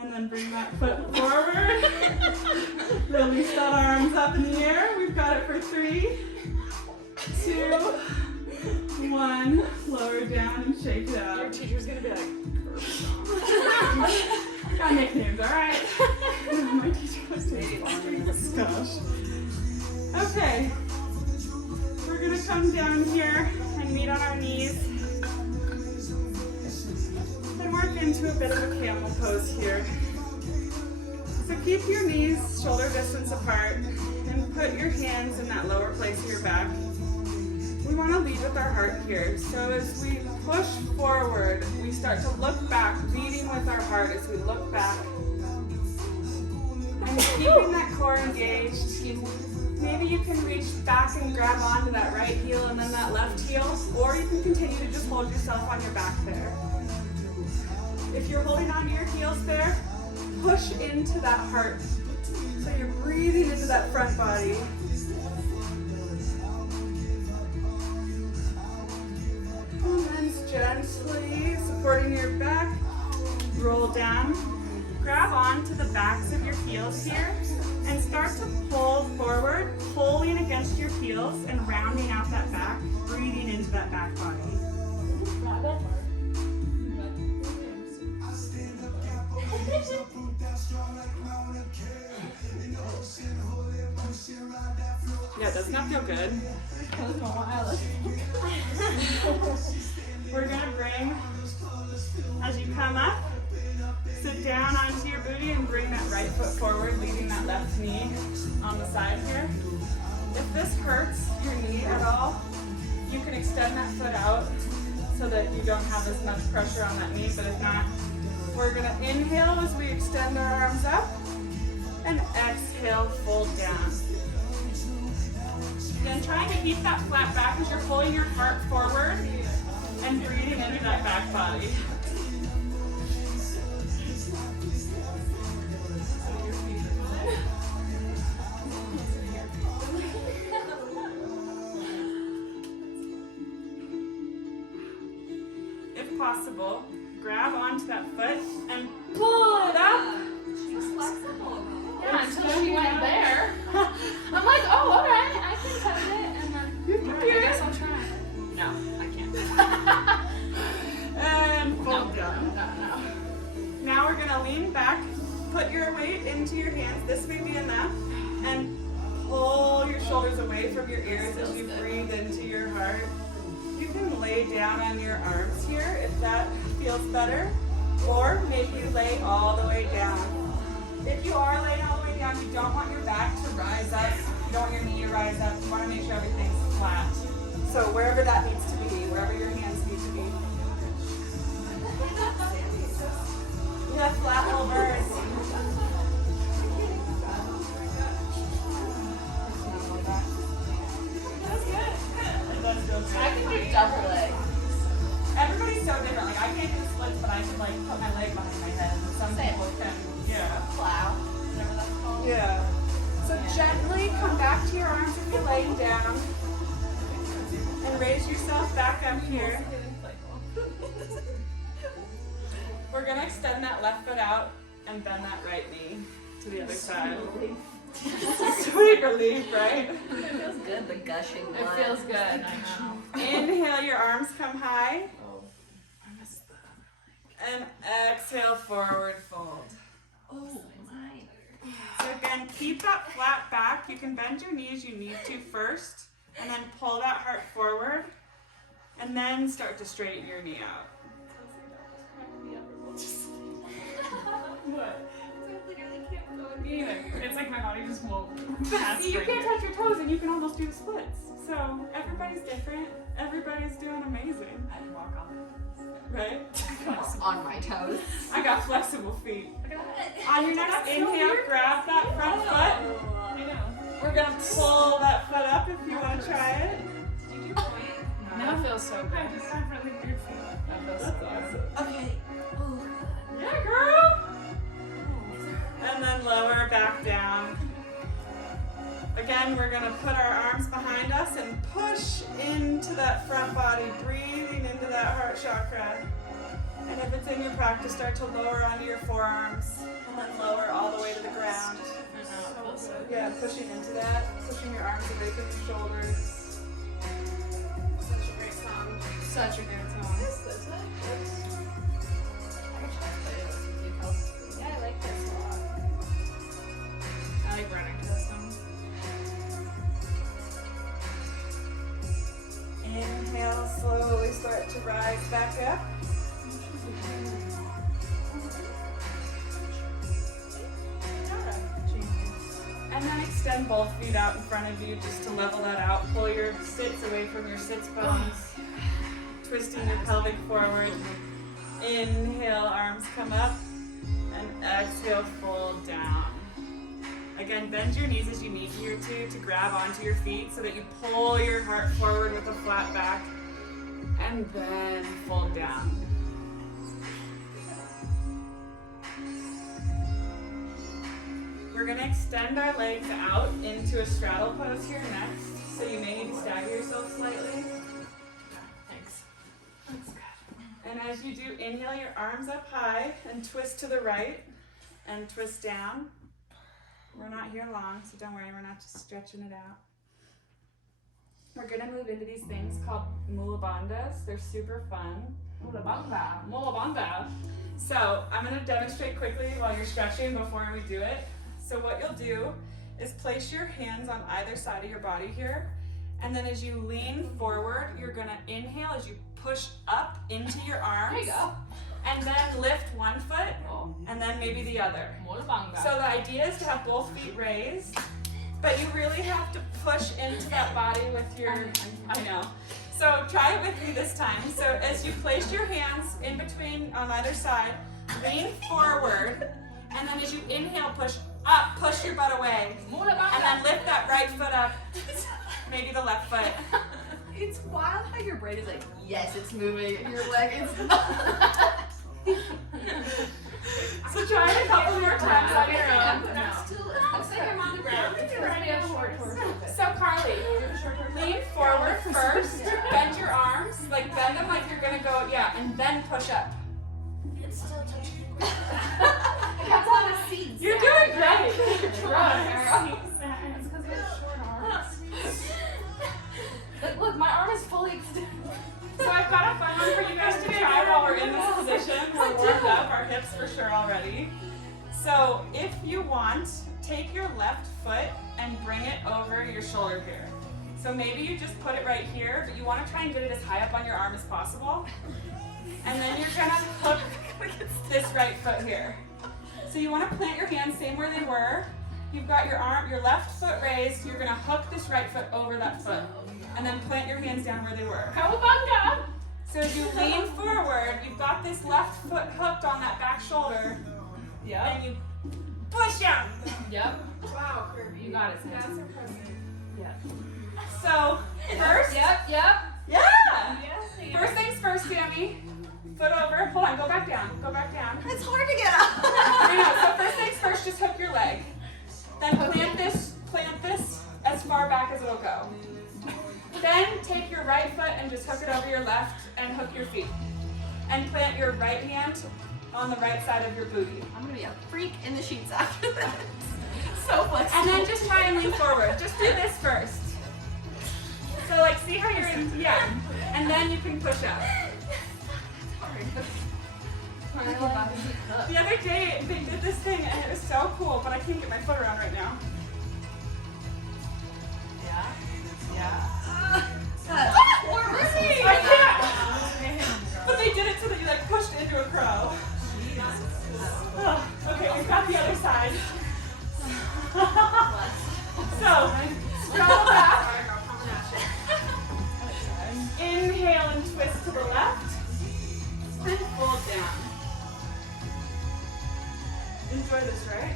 And then bring that foot forward. Release that arms up in the air. We've got it for 3, 2, 1. Lower down and shake it out. Your teacher's gonna be like, Got nicknames, alright? My teacher was saying, gosh. Okay. We're gonna come down here and meet on our knees. And work into a bit of a camel pose here. So keep your knees shoulder distance apart and put your hands in that lower place of your back. We want to lead with our heart here. So as we push forward, we start to look back, leading with our heart as we look back. And keeping that core engaged. Maybe you can reach back and grab onto that right heel and then that left heel, or you can continue to just hold yourself on your back there. If you're holding onto your heels there, push into that heart. So you're breathing into that front body. And then gently supporting your back, roll down. grab on to the backs of your heels here and start to pull forward, pulling against your heels and rounding out that back, breathing into that back body. Grab it. Yeah, doesn't that feel good? We're gonna bring, as you come up, sit down onto your booty and bring that right foot forward, leaving that left knee on the side here. If this hurts your knee at all, you can extend that foot out so that you don't have as much pressure on that knee, but if not, we're gonna inhale as we extend our arms up and exhale, fold down. Again, trying to keep that flat back as you're pulling your heart forward and breathing into that back body. If possible, grab onto that foot and pull it up. She's flexible. Yeah, until she went there. I'm like, oh, all right, I can touch it, and then I guess I'll try. No, I can't. And fold down. No. Now we're gonna lean back, put your weight into your hands. This may be enough, and pull your shoulders away from your ears as you breathe into your heart. You can lay down on your arms here if that feels better, or maybe lay all the way down. If you are laying all the way down, you don't want your back to rise up. You don't want your knee to rise up. You want to make sure everything's flat. So wherever that needs to be, wherever your hands need to be. Yeah, flat little birds. That's good. It does feel good. I can do double legs. Everybody's so different. Like I can't do splits, but I can like put my leg behind my head. And some Same. people can. Yeah. Plow. Whatever that's called. Yeah. So gently come back to your arms if you're laying down. And raise yourself back up here. We're gonna extend that left foot out and bend that right knee to the other side. Sweet relief, right? It feels good, the gushing It blood. feels good, I know. Inhale, your arms come high. And exhale, forward fold. Oh my. So again, keep that flat back. You can bend your knees you need to first, and then pull that heart forward, and then start to straighten your knee out. What? It's like my body just won't. But see, you can't touch your toes, and you can almost do the splits. So everybody's different. Everybody's doing amazing. I can walk on it. Right? On my toes. I got flexible feet. On your next inhale, grab that front foot. I know. We're gonna pull that foot up if you want to try it. Did you do point? That feels so good. I just have really weird feet. That feels so good. Okay. Oh, Yeah, girl. And then lower back down. Again, we're gonna put our arms behind us and push into that front body, breathing into that heart chakra. And if it's in your practice, start to lower onto your forearms and then lower all the way to the ground. Yeah, pushing into that, pushing your arms away from your shoulders. Such a great song. Such a great song. yeah, I like this a lot. I like running to this song. Inhale, slowly start to rise back up. And then extend both feet out in front of you just to level that out. Pull your sits away from your sits bones. Twisting your pelvic forward. Inhale, arms come up. And exhale, fold down. Again, bend your knees as you need here to grab onto your feet so that you pull your heart forward with a flat back. And then fold down. We're going to extend our legs out into a straddle pose here next. So you may need to stagger yourself slightly. Thanks. That's good. And as you do, inhale your arms up high and twist to the right. and twist down. We're not here long, so don't worry, we're not just stretching it out. We're gonna move into these things called mula bandhas. They're super fun. Mula bandha. Mula bandha. So I'm gonna demonstrate quickly while you're stretching before we do it. So what you'll do is place your hands on either side of your body here. And then as you lean forward, you're gonna inhale as you push up into your arms. There you go. And then lift one foot Oh. and then maybe the other. Mula bandha. So the idea is to have both feet raised, but you really have to push into that body with your, I know. So try it with me this time. So as you place your hands in between on either side, lean forward, and then as you inhale, push up, push your butt away, Mula bandha. and then lift that right foot up, maybe the left foot. It's wild how your brain is like, yes, it's moving, and your leg is not. So try it a couple more times on your own. I'm still, looks like I'm on the ground. So Carly, lean forward first, bend your arms, like bend them like you're gonna go, yeah, and then push up. It's still touching the ground. That's on a seat. You're doing great. It's because you have short arms. Look, my arm is fully extended. So I've got a fun one for you guys to try while we're in this position. We're warmed up, our hips for sure already. So if you want, take your left foot and bring it over your shoulder here. So maybe you just put it right here, but you want to try and get it as high up on your arm as possible. And then you're gonna hook this right foot here. So you want to plant your hands same where they were. You've got your left foot raised. You're gonna hook this right foot over that foot. And then plant your hands down where they were. Cowabunga! So as you lean forward, you've got this left foot hooked on that back shoulder, Yep. and you push out. Yep. Wow, Kirby. You got it, Sam. That's impressive. Yep. So first, Yep. yeah. Yes. First things first, Sammy. Foot over. Hold on. Go back down. Go back down. It's hard to get up. I know. So first things first, just hook your leg. Then plant this as far back as it'll go. Then take your right foot and just hook it over your left and hook your feet. And plant your right hand on the right side of your booty. I'm gonna be a freak in the sheets after this. So flexible. And then just try and lean forward. Just do this first. So like see how you're in, yeah. And then you can push up. The other day they did this thing and it was so cool, but I can't get my foot around right now. I can't. But they did it so that you like pushed into a crow. Oh, okay, we've got the other side. So, scroll back. Inhale and twist to the left. And fold down. Enjoy this, right?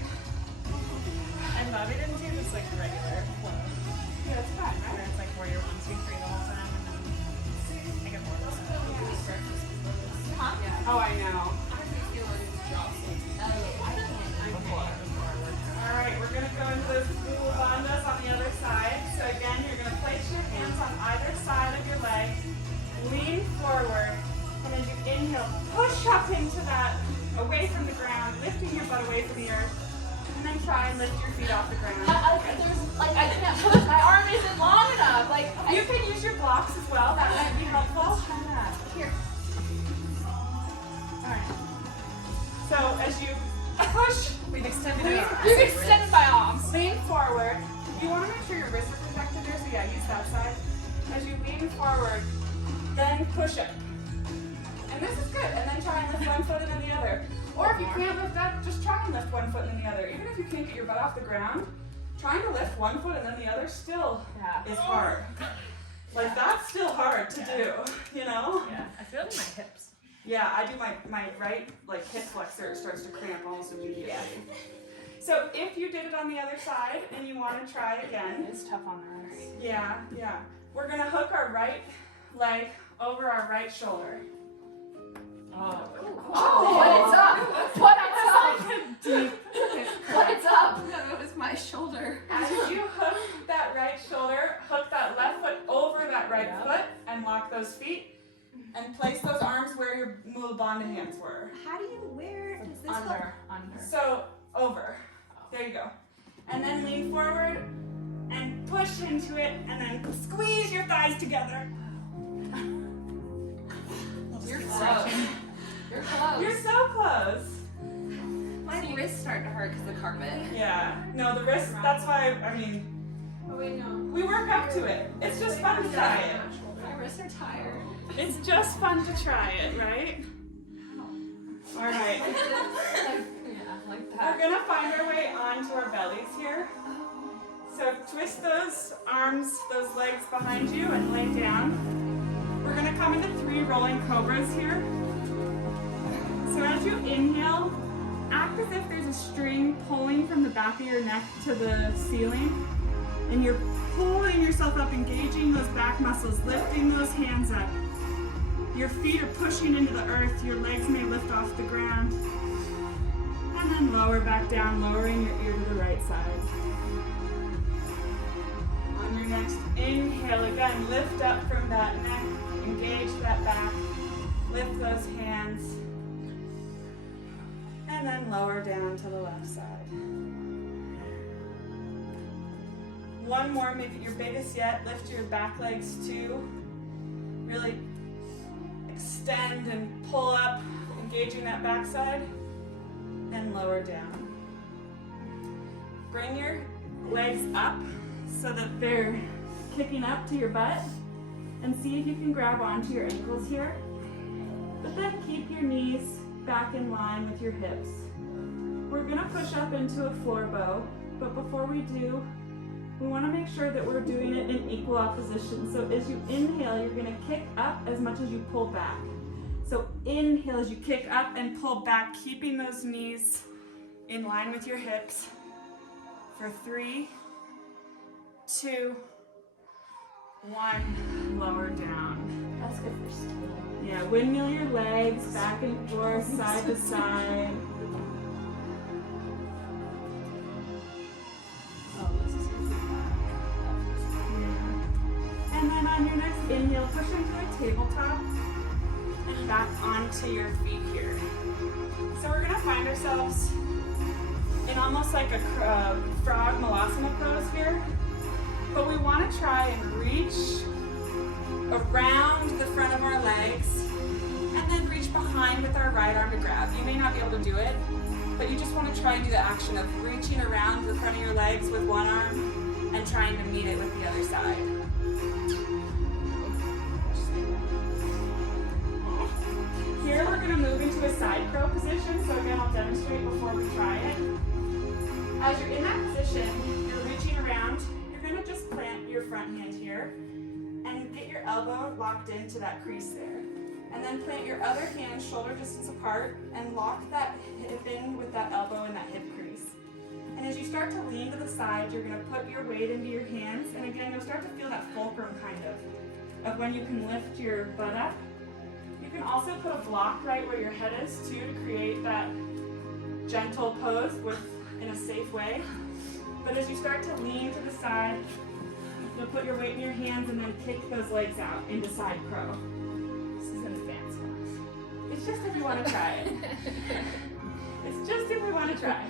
And Bobby didn't do this like regular flow. Yeah, it's fun, Where right? it's like warrior 1, 2, 3 the whole time. And then I get more of this. Oh, I know. All right, we're gonna go into those mula bandhas on the other side. So again, you're gonna place your hands on either side of your leg, lean forward, and as you inhale, push up into that, away from the ground, lifting your butt away from the earth, and then try and lift your feet off the ground. I can't push. My arm isn't long enough. You can use your blocks as well. That might be helpful. Here. All right. So as you push, We've extended our arms. You've extended my arms. lean forward. You want to make sure your wrists are protected there, so yeah, use that side. As you lean forward, then push up. And this is good. And then try and lift one foot and then the other. Or if you can't lift that, just try and lift one foot and then the other. Even if you can't get your butt off the ground, trying to lift one foot and then the other still is hard. Like that's still hard to do, you know? Yeah, I feel it in my hips. Yeah, I do my right like hip flexor starts to cramp almost immediately. So if you did it on the other side and you want to try again, It's tough on the arms. yeah. We're gonna hook our right leg over our right shoulder. Oh, what it's up? What's up? No, it was my shoulder. As you hook that right shoulder, hook that left foot over that right foot and lock those feet and place those arms where your mula bandha hands were. How do you wear? Does this help? Under. So over. There you go. And then lean forward and push into it, and then squeeze your thighs together. You're Close. You're close. You're so close. My wrists start to hurt because of the carpet. Yeah. No, the wrist, that's why, I mean, Oh, wait, no. we work up to it. It's just fun to try it. My wrists are tired. It's just fun to try it, right? All right. Yeah, like We're that. gonna find our way onto our bellies here. So twist those arms, those legs behind you and lay down. We're gonna come into 3 rolling cobras here. So as you inhale, act as if there's a string pulling from the back of your neck to the ceiling. And you're pulling yourself up, engaging those back muscles, lifting those hands up. Your feet are pushing into the earth, your legs may lift off the ground. And then lower back down, lowering your ear to the right side. On your next inhale, again, lift up from that neck, engage that back, lift those hands, and then lower down to the left side. One more, make it your biggest yet. Lift your back legs too. Really extend and pull up, engaging that backside, and lower down. Bring your legs up so that they're kicking up to your butt, and see if you can grab onto your ankles here. But then keep your knees back in line with your hips. We're gonna push up into a floor bow, but before we do, we want to make sure that we're doing it in equal opposition. So as you inhale, you're going to kick up as much as you pull back. So inhale as you kick up and pull back, keeping those knees in line with your hips. For 3, 2, 1, lower down. That's good for skin. Yeah, windmill your legs back and forth, side to side. And then on your next inhale, push into a tabletop and back onto your feet here. So we're gonna find ourselves in almost like a frog malasana pose here. But we wanna try and reach around the front of our legs and then reach behind with our right arm to grab. You may not be able to do it, but you just wanna try and do the action of reaching around the front of your legs with one arm and trying to meet it with the other side. Here we're going to move into a side crow position, so again I'll demonstrate before we try it. As you're in that position, you're reaching around, you're going to just plant your front hand here and get your elbow locked into that crease there. And then plant your other hand shoulder distance apart and lock that hip in with that elbow in that hip crease. And as you start to lean to the side, you're going to put your weight into your hands, and again you'll start to feel that fulcrum kind of when you can lift your butt up. You can also put a block right where your head is too to create that gentle pose in a safe way. But as you start to lean to the side, you'll put your weight in your hands and then kick those legs out into side crow. This is an advanced class. It's just if you want to try it. It's just if we want to try.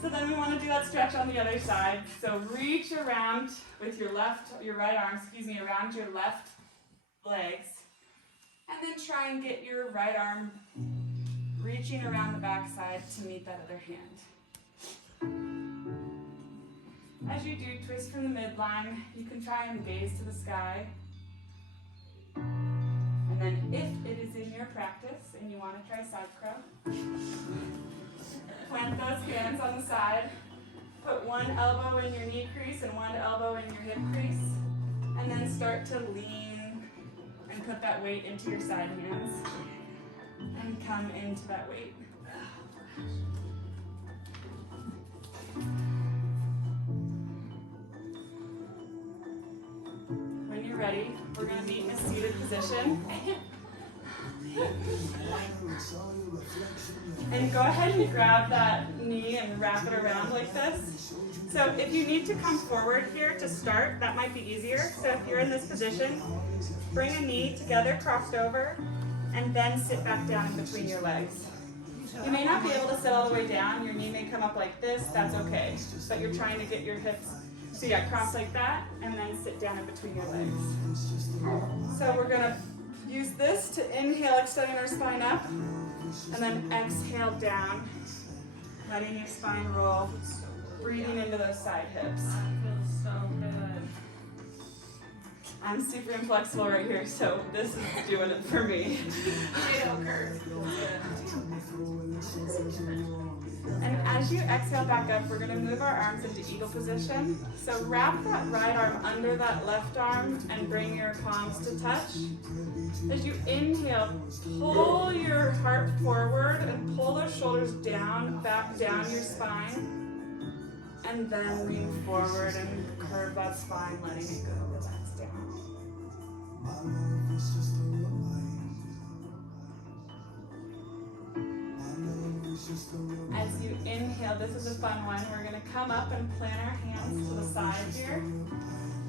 So then we want to do that stretch on the other side. So reach around with your right arm, around your left legs. And then try and get your right arm reaching around the backside to meet that other hand. As you do, twist from the midline. You can try and gaze to the sky. And then if it is in your practice and you want to try side crow, plant those hands on the side. Put one elbow in your knee crease and one elbow in your hip crease. And then start to lean and put that weight into your side hands and come into that weight. When you're ready, we're going to meet in a seated position. And go ahead and grab that knee and wrap it around like this. So if you need to come forward here to start, that might be easier. So if you're in this position, bring a knee together, crossed over, and then sit back down in between your legs. You may not be able to sit all the way down. Your knee may come up like this. That's okay. But you're trying to get your hips, so yeah, cross like that, and then sit down in between your legs. So we're gonna use this to inhale, extending our spine up, and then exhale down, letting your spine roll, breathing into those side hips. Feels so good. I'm super inflexible right here, so this is doing it for me. And as you exhale back up, we're gonna move our arms into eagle position. So wrap that right arm under that left arm and bring your palms to touch. As you inhale, pull your heart forward and pull those shoulders down, back down your spine. And then lean forward and curve that spine, letting it go. Relax down. As you inhale, this is a fun one. We're going to come up and plant our hands to the side here.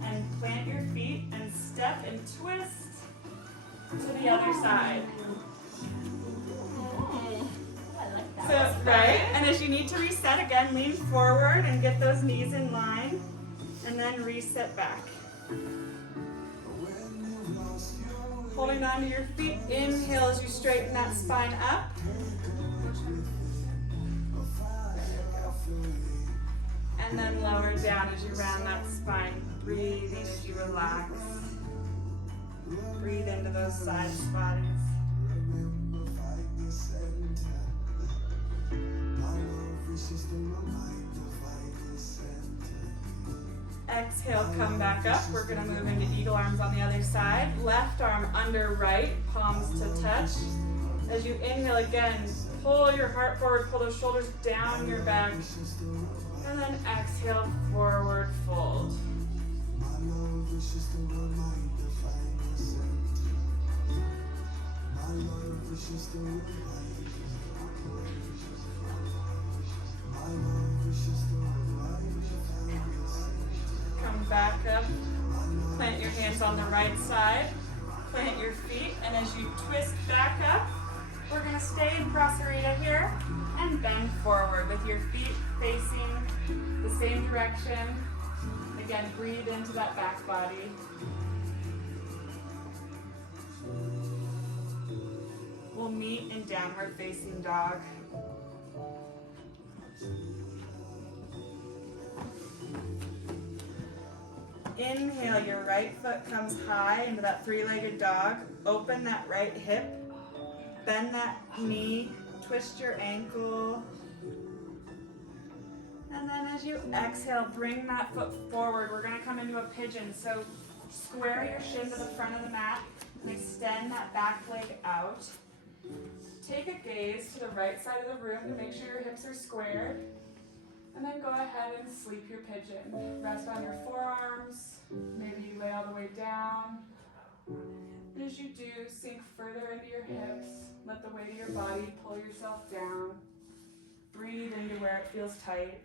And plant your feet and step and twist to the other side. So, right, and as you need to reset again, lean forward and get those knees in line, and then reset back. Holding on to your feet, inhale as you straighten that spine up. And then lower down as you round that spine, breathing as you relax. Breathe into those side bodies. Exhale, come back up. We're going to move into eagle arms on the other side. Left arm under right, palms to touch. As you inhale again, pull your heart forward, pull those shoulders down your back. And then exhale, forward fold. Come back up, plant your hands on the right side, plant your feet, and as you twist back up, we're going to stay in Prasarita here and bend forward with your feet facing the same direction. Again, breathe into that back body. We'll meet in downward facing dog. Inhale, your right foot comes high into that three-legged dog. Open that right hip. Bend that knee. Twist your ankle. And then as you exhale, bring that foot forward. We're going to come into a pigeon. So square your shin to the front of the mat and extend that back leg out. Take a gaze to the right side of the room to make sure your hips are squared. And then go ahead and sleep your pigeon. Rest on your forearms. Maybe you lay all the way down. And as you do, sink further into your hips. Let the weight of your body pull yourself down. Breathe into where it feels tight.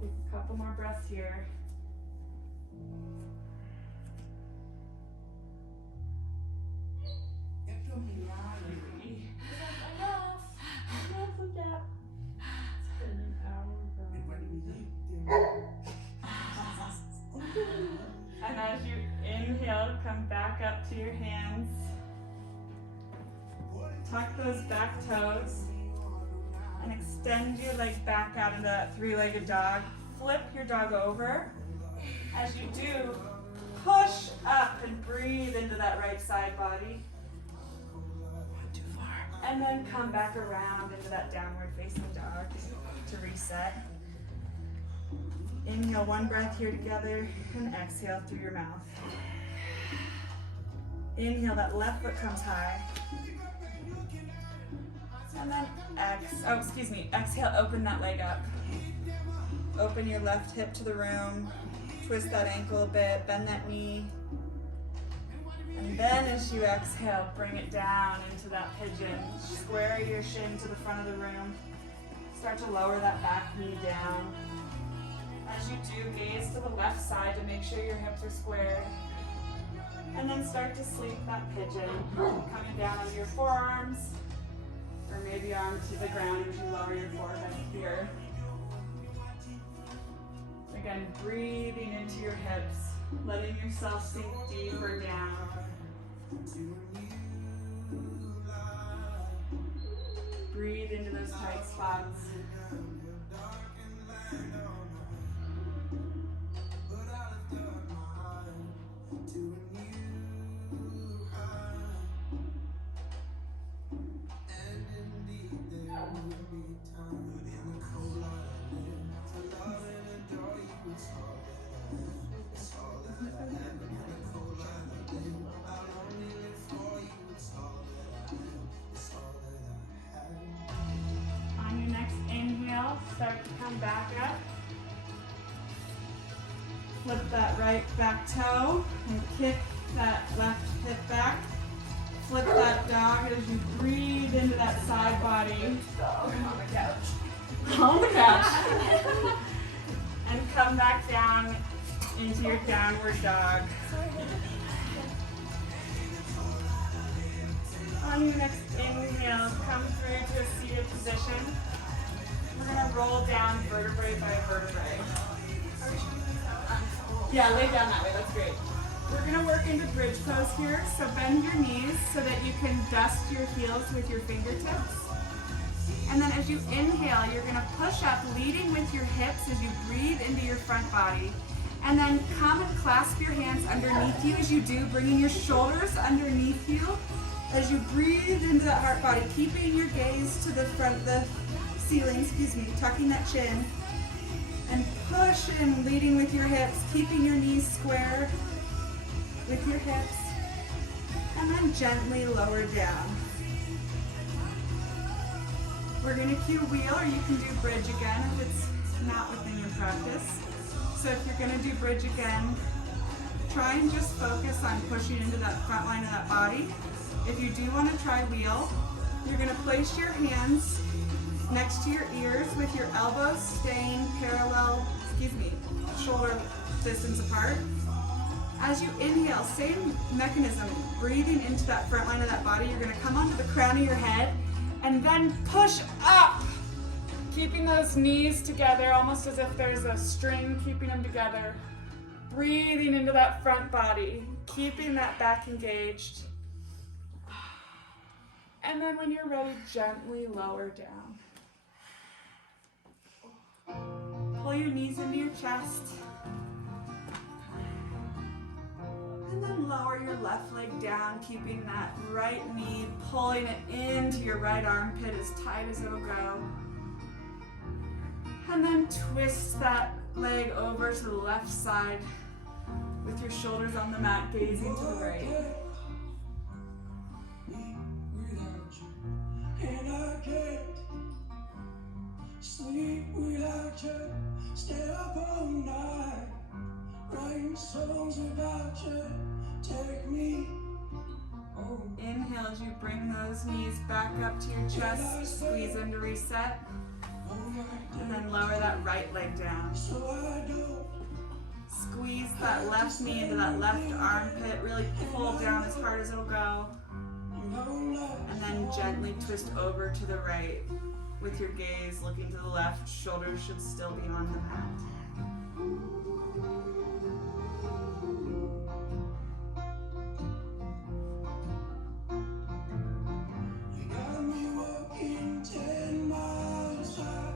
Take a couple more breaths here. And as you inhale, come back up to your hands. Tuck those back toes and extend your leg back out into that three-legged dog. Flip your dog over. As you do, push up and breathe into that right side body. And then come back around into that downward facing dog to reset. Inhale one breath here together and exhale through your mouth. Inhale, that left foot comes high. And then exhale, open that leg up. Open your left hip to the room. Twist that ankle a bit, bend that knee. And then as you exhale, bring it down into that pigeon. Square your shin to the front of the room. Start to lower that back knee down. As you do, gaze to the left side to make sure your hips are squared. And then start to sleep that pigeon, coming down onto your forearms, or maybe arms to the ground as you lower your forehead here. Again, breathing into your hips, letting yourself sink deeper down. Breathe into those tight spots. On your next inhale, start to come back up. Flip that right back toe and kick that left hip back. Flip that dog as you breathe into that side body. On the couch. On the couch. And come back down into your downward dog. On your next inhale, come through to a seated position. We're going to roll down vertebrae by vertebrae. Yeah, lay down that way, that's great. We're going to work into bridge pose here, so bend your knees so that you can dust your heels with your fingertips. And then as you inhale, you're going to push up, leading with your hips as you breathe into your front body. And then come and clasp your hands underneath you as you do, bringing your shoulders underneath you as you breathe into that heart body, keeping your gaze to the front, the ceiling, tucking that chin. And push in, leading with your hips, keeping your knees square with your hips. And then gently lower down. We're going to cue wheel, or you can do bridge again if it's not within your practice. So if you're going to do bridge again, try and just focus on pushing into that front line of that body. If you do want to try wheel, you're going to place your hands next to your ears with your elbows staying parallel, shoulder distance apart. As you inhale, same mechanism, breathing into that front line of that body, you're going to come onto the crown of your head and then push up, keeping those knees together almost as if there's a string keeping them together. Breathing into that front body, keeping that back engaged. And then when you're ready, gently lower down. Pull your knees into your chest. And then lower your left leg down, keeping that right knee, pulling it into your right armpit as tight as it'll go. And then twist that leg over to the left side with your shoulders on the mat, gazing to the right. And I can't sleep without you. Stay up all night, writing songs about you. Take me home. Inhale as you bring those knees back up to your chest, squeeze in to reset, and then lower that right leg down. So I don't Squeeze that left knee into that left armpit, really pull down as hard as it'll go. And then gently twist over to the right with your gaze looking to the left. Shoulders should still be on the mat. You got me walking 10 miles high.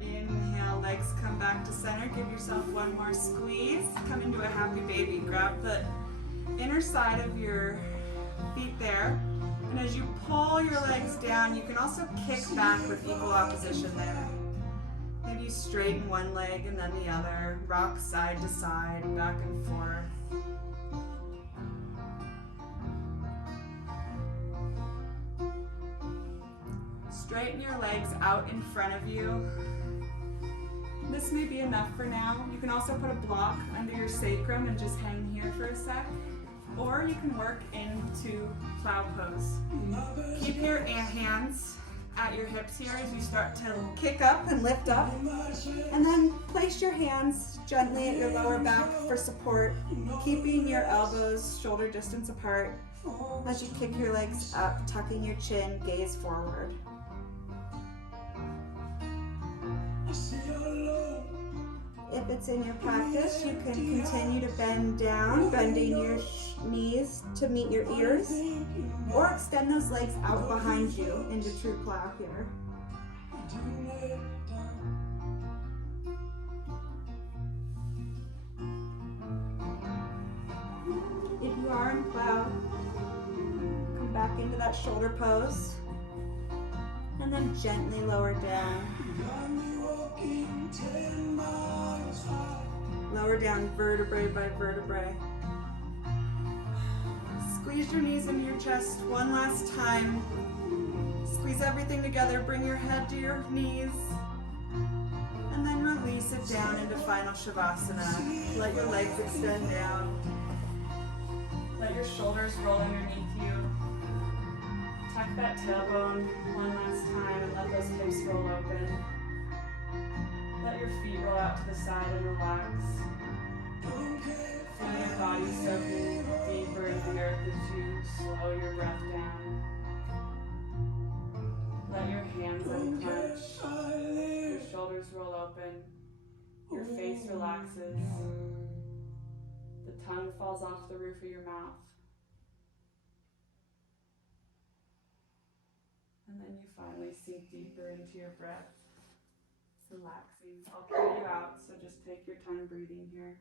Inhale, legs come back to center. Give yourself one more squeeze. Come into a happy baby. Grab the inner side of your feet there. And as you pull your legs down, you can also kick back with equal opposition there. Maybe straighten one leg and then the other. Rock side to side, back and forth. Straighten your legs out in front of you. The this may be enough for now. You can also put a block under your sacrum and just hang here for a sec. Or you can work into plow pose. Keep your hands at your hips here as you start to kick up and lift up. And then place your hands gently at your lower back for support, keeping your elbows shoulder distance apart as you kick your legs up, tucking your chin, gaze forward. If it's in your practice, you can continue to bend down, bending your knees to meet your ears, or extend those legs out behind you into true plow here. If you are in plow, come back into that shoulder pose, and then gently lower down. Lower down vertebrae by vertebrae. Squeeze your knees into your chest one last time. Squeeze everything together, bring your head to your knees, and then release it down into final Shavasana. Let your legs extend down. Let your shoulders roll underneath you. Tuck that tailbone one last time and let those hips roll open. Let your feet roll out to the side and relax. Feel your body soaking deeper in the earth as you slow your breath down. Let your hands unclench. Your shoulders roll open. Your face relaxes. The tongue falls off the roof of your mouth. And then you finally sink deeper into your breath. Relaxing. I'll carry you out, so just take your time breathing here.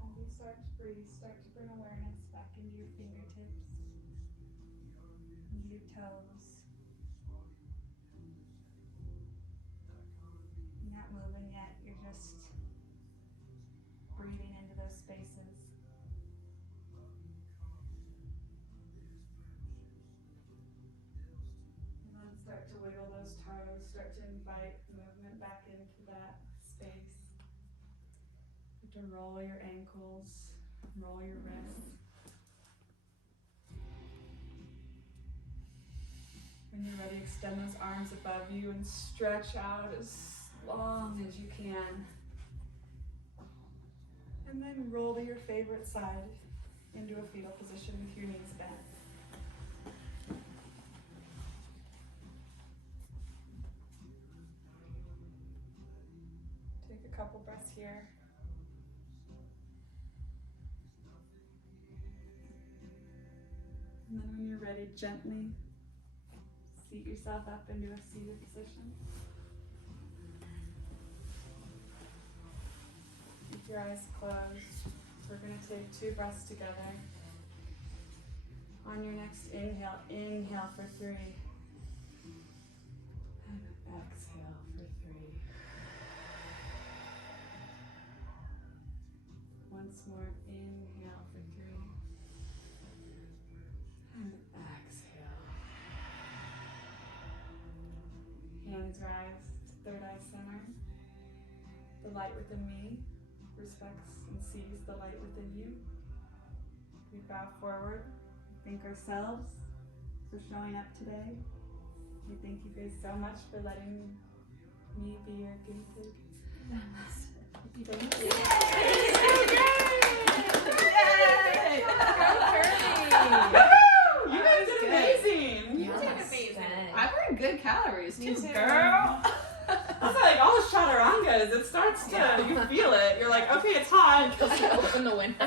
As you start to breathe, start to bring awareness back into your fingertips, into your toes. You're not moving yet, you're just breathing into those spaces. And then start to wiggle those toes, start to invite movement back into that space. To roll your ankles, roll your wrists. When you're ready, extend those arms above you and stretch out as long as you can. And then roll to your favorite side into a fetal position with your knees bent. Take a couple breaths here. And then when you're ready, gently seat yourself up into a seated position. Keep your eyes closed. We're going to take 2 breaths together. On your next inhale, inhale for 3. And exhale for 3. Once more, inhale for 3. And exhale. hands rise to third eye center. The light within me respects and sees the light within you. We bow forward, thank ourselves for showing up today. We thank you guys so much for letting me be your guinea pig. Thank you. Yay! Woo! You guys did amazing. You did amazing. I burned good calories Me too, too. girl. That's like all the chaturangas. It starts to, you feel it. You're like, okay, it's hot. Open the window.